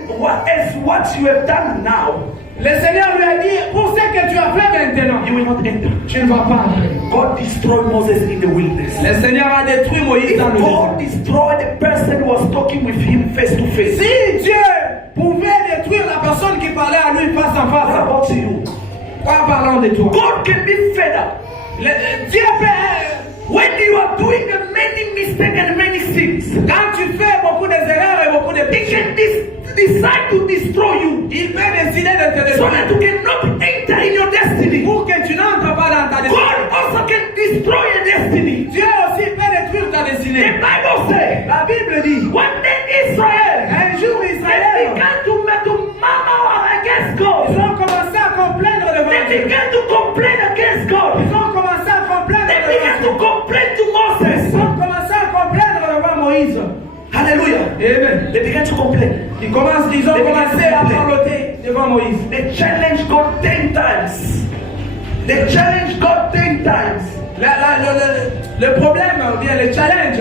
what you have done now, Le Seigneur lui a dit, pour ce que tu as fait maintenant, you will not enter. tu ne vas pas entrer. God destroyed Moses in the wilderness. Le Seigneur a détruit Moïse If dans le God désert. destroyed the person who was talking with him face to face, Si Dieu pouvait détruire la personne qui parlait à lui face à what face, about you? pas parlant de toi. God can be fed up. Dieu peut When you are doing many mistakes and many sins, Quand tu fais beaucoup d'erreurs et beaucoup de He péchés, can decide to destroy you il peut décider de te so détruire that you cannot enter in your destiny. pour que tu n'entres pas dans ta God destinée. also can destroy your destiny. Dieu aussi peut détruire ta The destinée. Bible says, La Bible dit, one day Israel, un jour they Israël, began to murmur against ils God. ont commencé à complaindre devant They Dieu. began to complain against God. Ils ont commencé à complaindre They devant began to Dieu. complain to Ils Moses. ont commencé à complaindre devant Moïse. Hallelujah. Amen. They began to complain. Ils ont commencé à parloter devant Moïse. They challenged God 10 times. They challenged God 10 times. Le problème, ou bien le challenge,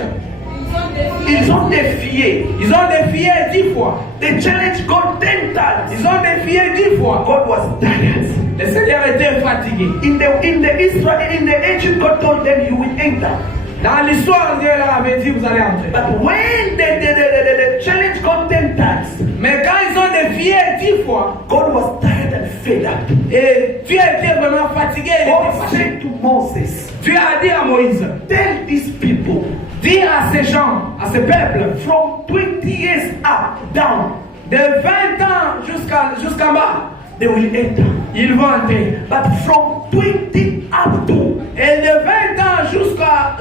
Ils ont défié. ils ont défié 10 fois. They challenged God 10 times. Ils ont défié 10 fois. God was tired. Le Seigneur était fatigué. In the Egypt, God told them, "You will enter." Dans l'histoire, Dieu leur avait dit, vous allez entrer. But when they challenged God 10 times, Mais quand ils ont défié 10 fois, God was tired and fed up. et Dieu était vraiment fatigué, il était God fâché. said to Moses, Dieu a dit à Moïse, "Tell these people dis à ces gens, à ce peuple, from 20 years up, down, de 20 ans jusqu'en bas, they will enter. ils vont entrer. But from 20 up to, Et de 20 ans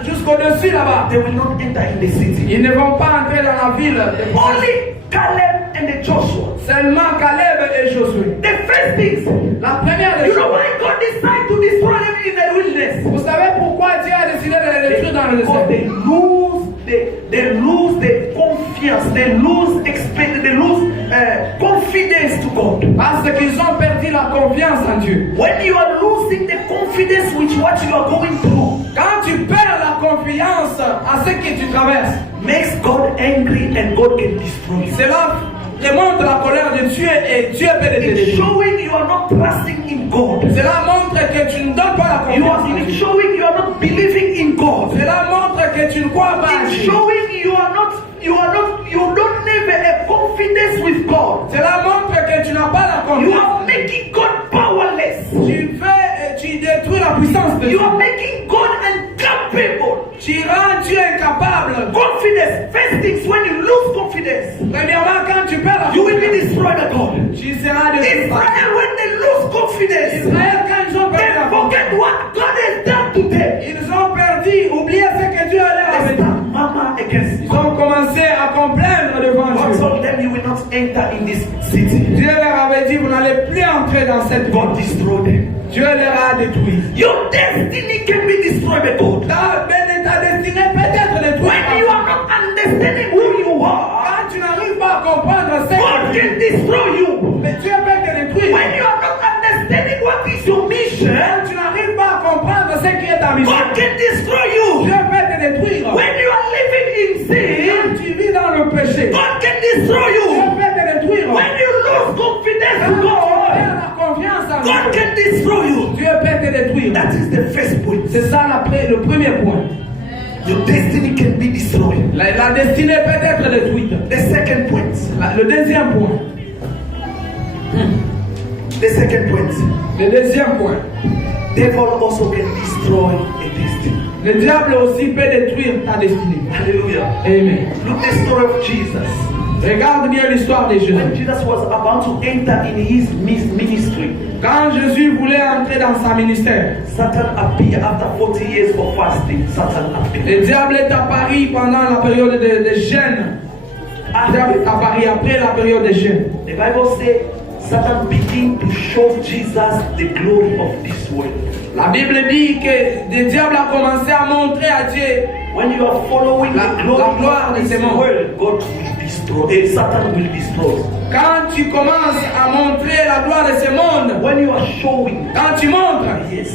jusqu'au-dessus là-bas, they will not enter in the city." ils ne vont pas entrer dans la ville. Only Caleb and the Joshua. Seulement Caleb et Josué. The first things, La première des you know choses. why God decided to destroy them in the wilderness? Vous savez pourquoi Dieu a décidé de les détruire dans le Because désert? they lose the confiance, they lose confidence to God. Parce qu'ils ont perdu la confiance en Dieu. When you are losing the confidence with what you are going through, Quand tu perds la confiance à ce que tu traverses, makes God angry and God can destroy you. cela démontre la colère de Dieu et Dieu peut te It's détruire. showing you are not trusting in God. Cela montre que tu ne donnes pas la You confiance are en Dieu. showing you are not believing in God. Cela montre que tu ne crois pas en It's Dieu. showing you don't have a confidence with God. Cela montre que tu n'as pas la You confiance. are making God powerless. Tu détruis la puissance de You Dieu. are making God incapable. Tu rends Dieu incapable. Confidence. First things, when you lose confidence, Premièrement, quand tu perds la you will be confiance, destroyed by God. tu seras détruit. Israel, when they lose confidence, Israël, quand ils ont they perdu la confiance, forget what God has done to them. ils ont perdu, oublié ce que Dieu a leur They avait dit. start murmur against Ils God. ont commencé à complaindre devant God Dieu. told them, you will not enter in this city. Dieu leur avait dit, vous n'allez plus entrer dans cette God ville. destroyed them. Dieu leur a détruit. Your destiny can be destroyed by God. Ta destinée peut être détruite. When you are not understanding who you are, Quand tu n'arrives pas à comprendre ce God que tu can es, destroy you. mais Dieu peut te détruire. When you are not understanding what is your mission, Quand tu n'arrives pas à comprendre ce qui est ta mission, God can destroy you. Dieu peut te détruire. When you are living in sin, Quand tu vis dans le péché, God can destroy Dieu you. peut te détruire. When you lose confidence Quand in tu God, perds la confiance en God Dieu, can destroy you. Dieu peut te détruire. That is the first point. C'est ça le premier point. Your destiny can be destroyed. La destinée peut être détruite. The second point. Le deuxième point. The second point. Le deuxième point. Devil also can destroy a destiny. Le diable aussi peut détruire ta destinée. Hallelujah. Amen. Look at the story of Jesus. Regarde bien l'histoire de When Jésus. Jesus was about to enter in his ministry, Quand Jésus voulait entrer dans sa ministère, Satan appeared after 40 years of fasting. Satan appeared. le diable est apparu pendant la période de jeûne. Le diable est apparu après la période de jeûne. The Bible says Satan began to show Jesus the glory of this world. La Bible dit que le diable a commencé à montrer à Dieu. When you are following the glory la gloire of de this ce monde. world, God will destroy. Satan will destroy. Quand tu commences à montrer la gloire de ce monde, When you are showing, quand tu montres, yes,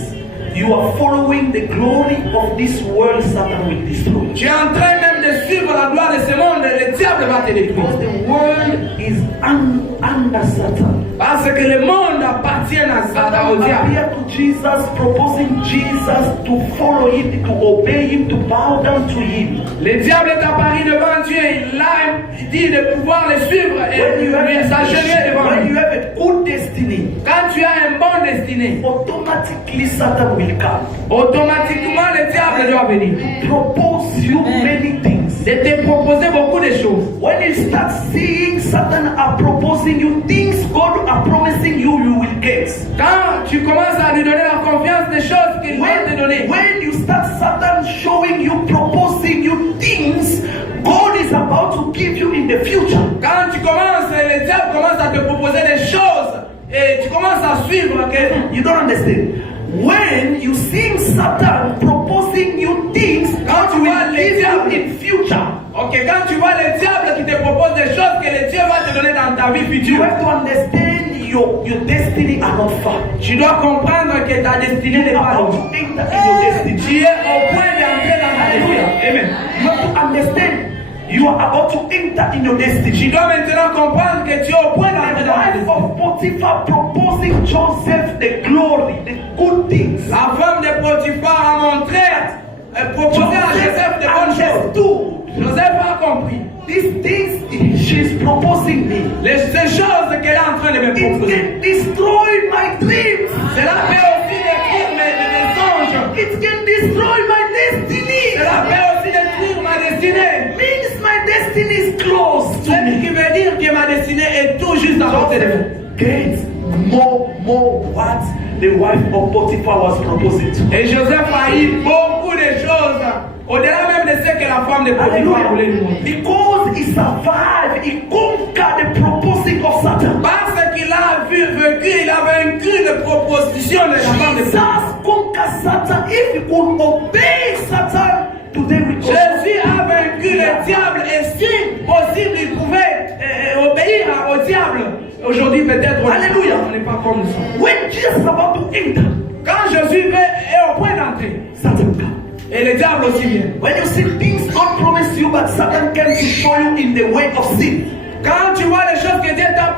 you are following the glory of this world, Satan will destroy. tu es en train même de suivre la gloire de ce monde, le diable va te détruire. Because the world is under Satan. Parce que le monde appartient au Satan diable. appeared to Jesus, proposing Jesus to follow him, to obey him, to bow down to him. Le diable est apparu devant Dieu, il a dit de pouvoir les suivre et de s'agenouiller devant when you lui. have a good destiny, Quand tu as un bon destiné, automatically Satan will come. automatiquement le diable doit venir. Propose you many things. De te proposer beaucoup de choses. When you start seeing Satan are proposing you things God are promising you, you will get. Quand tu commences à lui donner la confiance des choses qu'il va te donner. When you start Satan showing you, proposing you things God is about to give you in the future. Quand tu commences, le diable commence à te proposer des choses et tu commences à suivre. You don't understand. When you see Satan proposing you things God will give you in future. Ok, quand tu vois le diable qui te propose des choses que le Dieu va te donner dans ta vie You future, have to understand your destiny are not far. tu dois comprendre que ta destinée n'est pas About loin. to enter in your destiny. Tu es au point d'entrer dans ta destinée. Amen. You have to understand you are about to enter in your destiny. Tu dois maintenant comprendre que tu es au point The d'entrer dans ta wife destinée. of Potiphar proposing Joseph the glory, the good things. La femme de Potiphar a montré, proposé à Joseph de bonnes choses. understood Joseph a compris. these things she's proposing me. Ces choses qu'elle est en train de me It proposer. can destroy my dreams. Cela peut aussi détruire mes songes. It can destroy my destiny. Cela peut aussi détruire ma destinée. Means my destiny is close to Ce me. qui veut dire que ma destinée est tout juste à côté de moi. Get more what the wife of Potiphar was proposing to. Et Joseph a eu beaucoup de choses, au-delà même de ce que la femme de Potiphar voulait lui montrer. Because he survived, he conquered the proposing of Satan. Parce qu'il a vécu, il a vaincu les propositions de la femme de Jesus Potiphar. conquered Satan. If he could obey Satan, today we go. Jésus a vaincu le diable et si possible il pouvait obéir au diable. Aujourd'hui peut-être Alléluia. on n'est pas comme nous sommes. When Jesus is about to enter, Quand Jésus est au point d'entrer, Satan comes. et le diable aussi vient. When you see things God promised you, but Satan came to show you in the way of sin. Quand tu vois les choses que Dieu t'a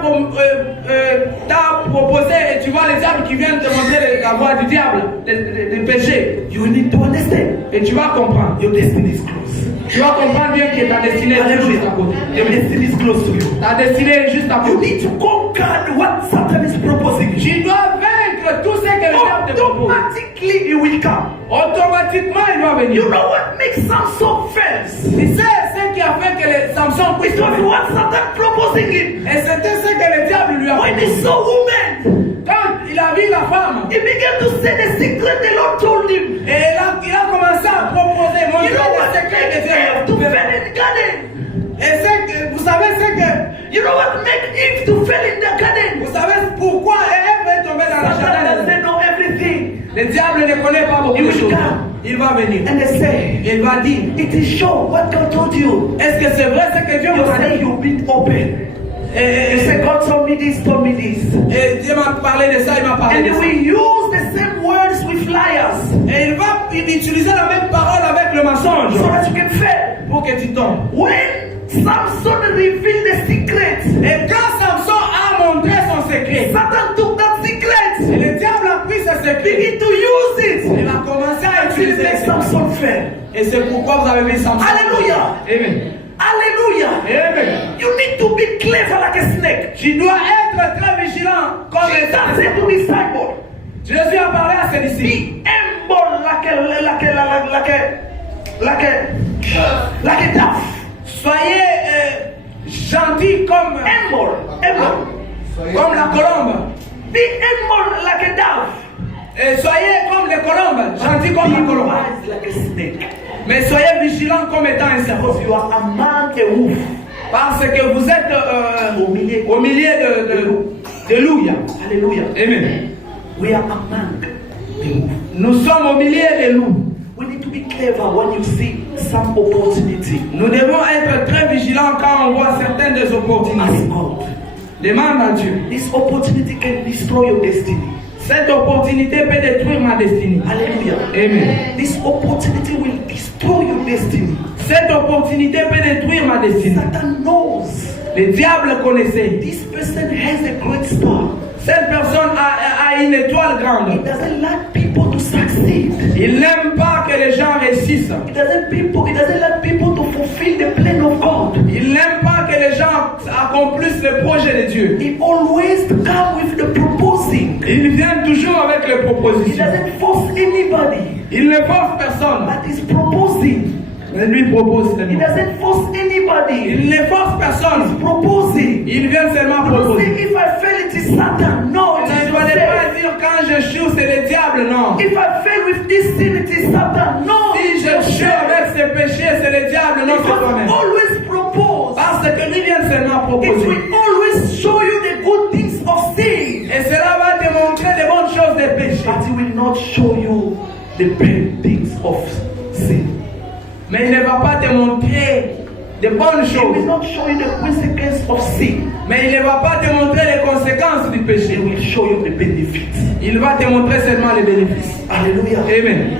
proposées et tu vois les diables qui viennent te montrer la voie du diable, le péché, You need to understand et tu vas comprendre. your destiny is close. Tu vas comprendre bien que ta destinée est juste à côté. Your destiny is close to you. Ta destinée est juste à You côté. need to conquer what Satan is proposing you. Tu dois vaincre tout ce que le diable te propose. Automatically, he will come. Automatiquement, il va venir. You know what makes Samson fails? Tu sais ce qui a fait que Samson puisse It was tomber. what Satan proposing him. Et c'était ce que le diable lui a When he proposé. saw woman, Quand il a vu la femme, he began to say the secret the Lord told him. et là, il a commencé à proposer, You montrer know what le secret makes de Eve to Dieu. fail in the garden? Et vous savez ce que, You know what makes Eve to fail in the garden? vous savez pourquoi Ève est tombée dans la Satan jardin. doesn't know everything. Le diable ne connaît pas beaucoup Il de will choses. come. Il va venir. And they say, Il va dire, it is sure what God told you. est-ce que c'est vrai ce que Dieu You m'a say dit? you've been open. You Et say God told me this, told me this. Dieu m'a parlé de ça, il m'a parlé And de ça. we use the same words with liars Et il va utiliser la même parole avec le mensonge so that you can fail. pour que tu tombes. When Samson revealed the secret, Et quand Samson a montré son secret, Satan took that et secret, le diable a pris ce secret, began to use it. il a commencé à Until it utiliser makes ça. Samson fail. Et c'est pourquoi vous avez vu Samson. Alléluia. Amen. Hallelujah. Amen. You need to be clever like a snake. Tu dois être très vigilant comme les Jesus serpents. said to his disciples, Jésus a parlé à ses disciples. be humble like a dove. Soyez gentils comme la colombe. Be humble like a dove. Et soyez comme les colombes, gentils comme la Be colombe. wise like a snake. Mais soyez vigilants comme étant un serpent. Because you are among a wolf. Parce que vous êtes au milieu de loups. Hallelujah. Amen. We are among the wolf. Nous sommes au milieu des loups. We need to be clever when you see some opportunity. Nous devons être très vigilants quand on voit certaines des Ask opportunités. God. Demande à Dieu. This opportunity can destroy your destiny. Cette opportunité peut détruire ma destinée. Hallelujah. Amen. This opportunity will destroy your destiny. Cette opportunité peut détruire ma destinée. Satan knows Le diable connaissait. this person has a great star. Cette personne a une étoile He grande. doesn't like people to succeed. Il n'aime pas que les gens réussissent. He doesn't like people to fulfill the plan of God. Il n'aime pas que les accomplissent le projet de Dieu. He always come with the proposing. Il vient toujours avec les He propositions. doesn't force anybody, Il ne force personne. but he's proposing. Il lui propose He seulement. doesn't force anybody. Il ne force personne. Proposing. Il vient seulement Don't say proposer. if I fail it is Satan. No, it Il is ne fallait yourself. pas dire quand je choue c'est le diable, non. If I fail with this sin, it is Satan. No, Si it is je choue yourself. avec ce péché, c'est le diable, non, c'est Because toi-même. always propose. Parce que lui vient seulement It proposer. will always show you the good things of sin. Et cela va te montrer les bonnes choses des péchés. But it will not show you the bad things of sin. Mais il ne va pas te montrer de bonnes It will choses. not show you the consequence of sin. Mais il ne va pas te montrer les conséquences du It péché. will show you the benefits. Il va te montrer seulement les bénéfices. Hallelujah. Amen.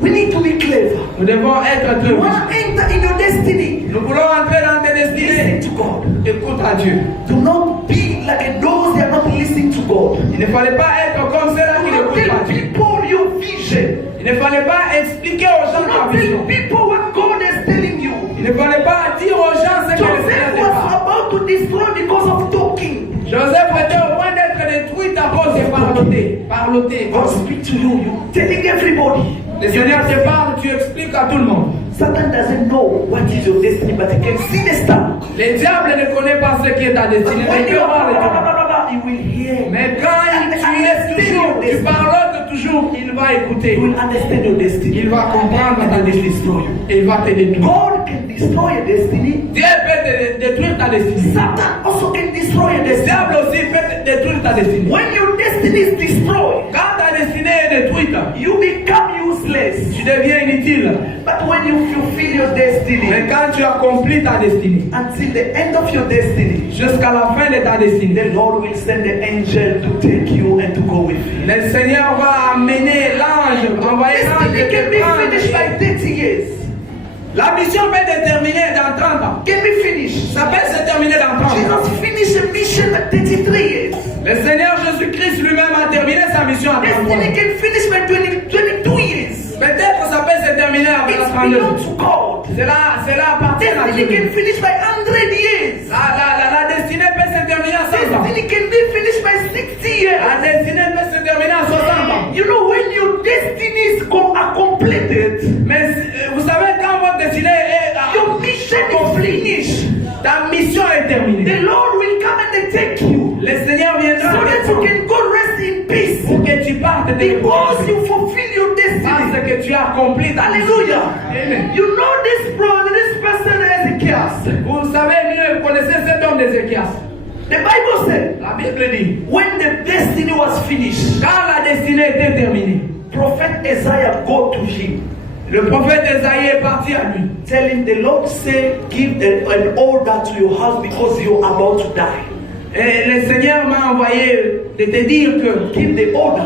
We need to be clever. Nous devons être très You want vigiles. to enter in your destiny. Nous voulons entrer dans tes Listen destinées. to God. Écoute à Dieu. Do not be like those that are not listening to God. Il ne fallait pas être comme ceux-là Do qui not n'écoutent pas tell Dieu. people your vision. Il ne fallait pas expliquer aux gens Do ta not vision. tell people what God is telling you. Il ne fallait pas dire aux gens ce que le Joseph Seigneur was dit pas. about to destroy because of talking. Joseph était au point d'être détruit à cause de parloter. Parloter. God speak to you. You telling everybody. Le Seigneur te parle, tu expliques à tout le monde. Satan doesn't know what is your destiny, but he can see the star. Le diable ne connaît pas ce qui est ta destinée, mais When il peut you voir les témoins. he will hear. Mais quand tu es toujours, tu parlotes toujours, il va écouter. You will understand your destiny. Il va comprendre ta And he will destinée. destroy you. Et il va te détruire. God can destroy your destiny. Dieu peut te détruire ta destinée. Satan also can destroy your Le destiny. diable aussi peut te détruire ta destinée. When your destiny is destroyed, Quand ta destinée est détruite, you become useless. tu deviens inutile. But when you fulfill your destiny, Mais quand tu accomplis ta destinée, until the end of your destiny, jusqu'à la fin de ta destinée, the Lord will send the angel to take you and to go with you. le Seigneur va amener l'ange, envoyer l'ange Destiny et can te be prendre. finished by 30 years. La mission peut être terminée dans 30 ans. Can be finished. Ça peut se terminer dans 30 ans. Jesus finished a mission at 33 years. Le Seigneur Jésus-Christ lui-même a terminé sa mission à 33 Destiny ans. can finish by 22 years. Peut-être ça peut se terminer à It 32 ans. belongs to God. Cela appartient à Destiny Dieu. can finish by 100 years. La destinée peut se terminer à 100 ans. Destiny can be finished by 60 years. La destinée peut se terminer à 60 ans. You know, when your destinies are completed, Mais vous savez, quand votre destinée est your mission is finished. ta mission est terminée. The Lord will come and take you Le Seigneur viendra so te that you prendre can go rest in peace. pour que tu partes de Because you fulfill your destiny. parce que tu as accompli ta mission. Hallelujah. Amen. You know this brother, this person Ezekiel. Vous savez mieux, vous connaissez cet homme d'Ézéchias. The Bible said, La Bible dit, when the destiny was finished, quand la destinée était terminée, Prophet Isaiah go to him. le prophète Esaïe est parti à lui. Tell him the Lord say, give an order to your house because you're about to die. Et le Seigneur m'a envoyé de te dire que Give the order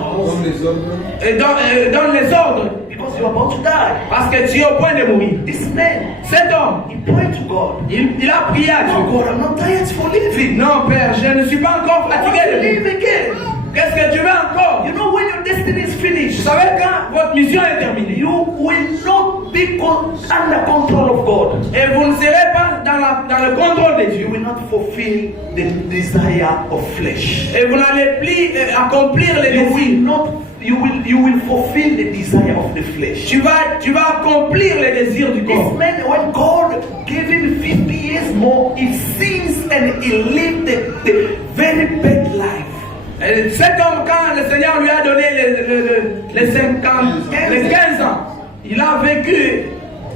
donne les ordres because you're about to die. parce que tu es au point de mourir. This man, Cet homme, he prayed to God. il a prié à No, Dieu. God, I'm not tired for living. Non, Père, je ne suis pas encore I want fatigué to de vivre. live again. Qu'est-ce que tu veux encore? You know, when your destiny is Vous finished, savez, quand votre mission est terminée, you will not be under control of God. et vous ne serez pas dans le contrôle de Dieu, You will not fulfill the desire of flesh. et vous n'allez plus accomplir les You will désirs. not. You will fulfill the desire of the flesh. Tu vas accomplir les désirs du This corps. man, when God gave him 50 years more, he sins and he lived the very bad life. Et cet homme, quand le Seigneur lui a donné les 50, les 15 ans, il a vécu,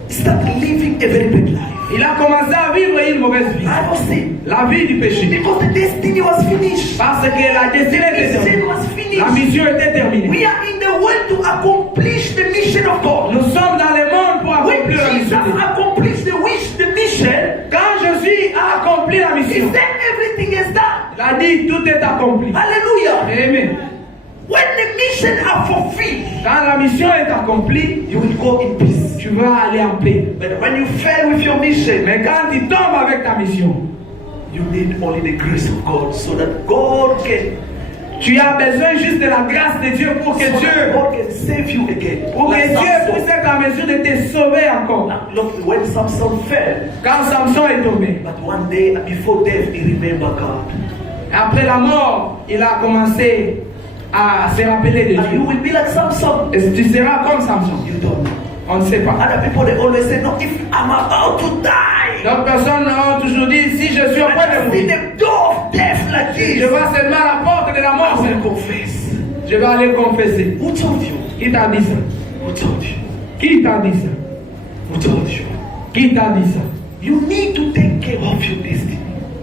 He started living a very bad life. il a commencé à vivre une mauvaise vie. I was saying, La vie du péché. because the destiny was finished. Parce que la destinée était The mission terminée. was La finished. mission était terminée. We are in the world to accomplish the mission of God. Nous sommes dans le monde pour When accomplir la Jesus mission. de Dieu. accomplished the mission, Quand Jésus a accompli la he mission, said everything is done. il a dit tout est accompli. Hallelujah. Amen. When the mission are fulfilled, Quand la mission est accomplie, you will go in peace. tu vas aller en paix. But when you fail with your mission, Mais quand tu tombes avec ta mission, you need only the grace of God so that God can Tu as besoin juste de la grâce de Dieu pour que so that Dieu, God can save you again. pour que Like Dieu Samson. puisse être en mesure de te sauver encore. Look, when Samson fell, Quand Samson est tombé, but one day before death, he remembered God. après la mort, il a commencé à se rappeler de And you Dieu. will be like Samson. Et tu seras comme Samson. You don't know. On ne sait pas. Other people, they always say, no, if I'm about to die, D'autres personnes ont toujours dit, si je suis au when point de I see mourir, the door of death like je this, vois seulement la porte de la I mort. will confess. Je vais aller confesser. Who told you? Qui t'a dit ça? Who told you? Qui t'a dit ça? Who told you? Qui t'a dit ça? You need to take care of your destiny.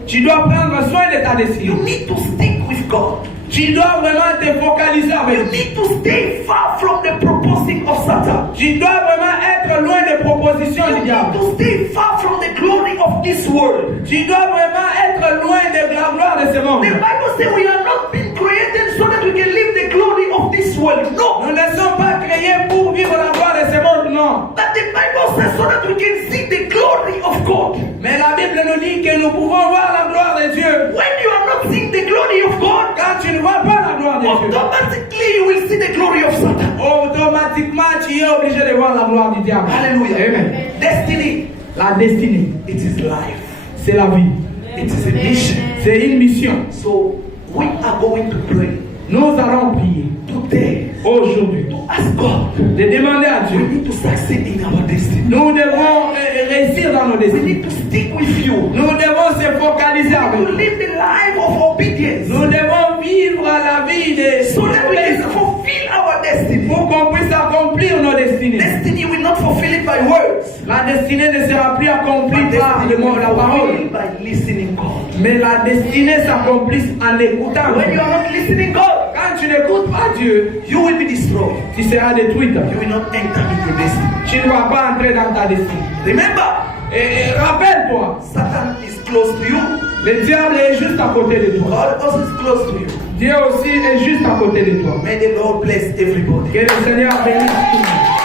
Tu dois prendre soin de ta You destinée. need to stick with God. Tu dois vraiment te focaliser You avec Dieu. need to stay far from the proposing of Satan. Tu dois vraiment être loin des propositions You du need diable. to stay far from the glory of this world. Tu dois vraiment être loin de la gloire de ce monde. The Bible says we are not being created so that we can live the glory of this world. No. Nous ne sommes pas créés pour vivre la gloire de ce monde, non. But the Bible says so that we can see the glory of God. Mais la Bible nous dit que nous pouvons voir la gloire de Dieu. When you are not seeing the glory of God, Quand tu ne vois pas la gloire de Dieu, automatically you will see the glory of Satan. automatiquement tu es obligé de voir la gloire du diable. Hallelujah. Amen. Destiny, La destinée, it is life. c'est la vie. It is a mission. C'est une mission. So we are going to pray Nous allons prier today aujourd'hui to ask God. de demander à We Dieu. need to succeed in our destiny. Nous devons réussir dans nos We destinées. need to stick with you. Nous devons se focaliser avec To nous. live the life of obedience Nous devons vivre la vie de so that we can fulfill our destiny. pour qu'on puisse accomplir nos destinées. Destiny will not fulfill it by words, La destinée ne sera plus accomplie but par destiny will la parole, fulfill by listening God. mais la destinée s'accomplisse en écoutant. When you are not listening God, Quand tu n'écoutes pas Dieu, you will be destroyed. tu seras détruite. You will not enter into destiny. Tu ne vas pas entrer dans ta destinée. Remember, Et rappelle-toi, Satan is close to you. le diable est juste à côté de toi. God also is close to you. Dieu aussi est juste à côté de toi. May the Lord bless everybody. Que le Seigneur bénisse tout le monde.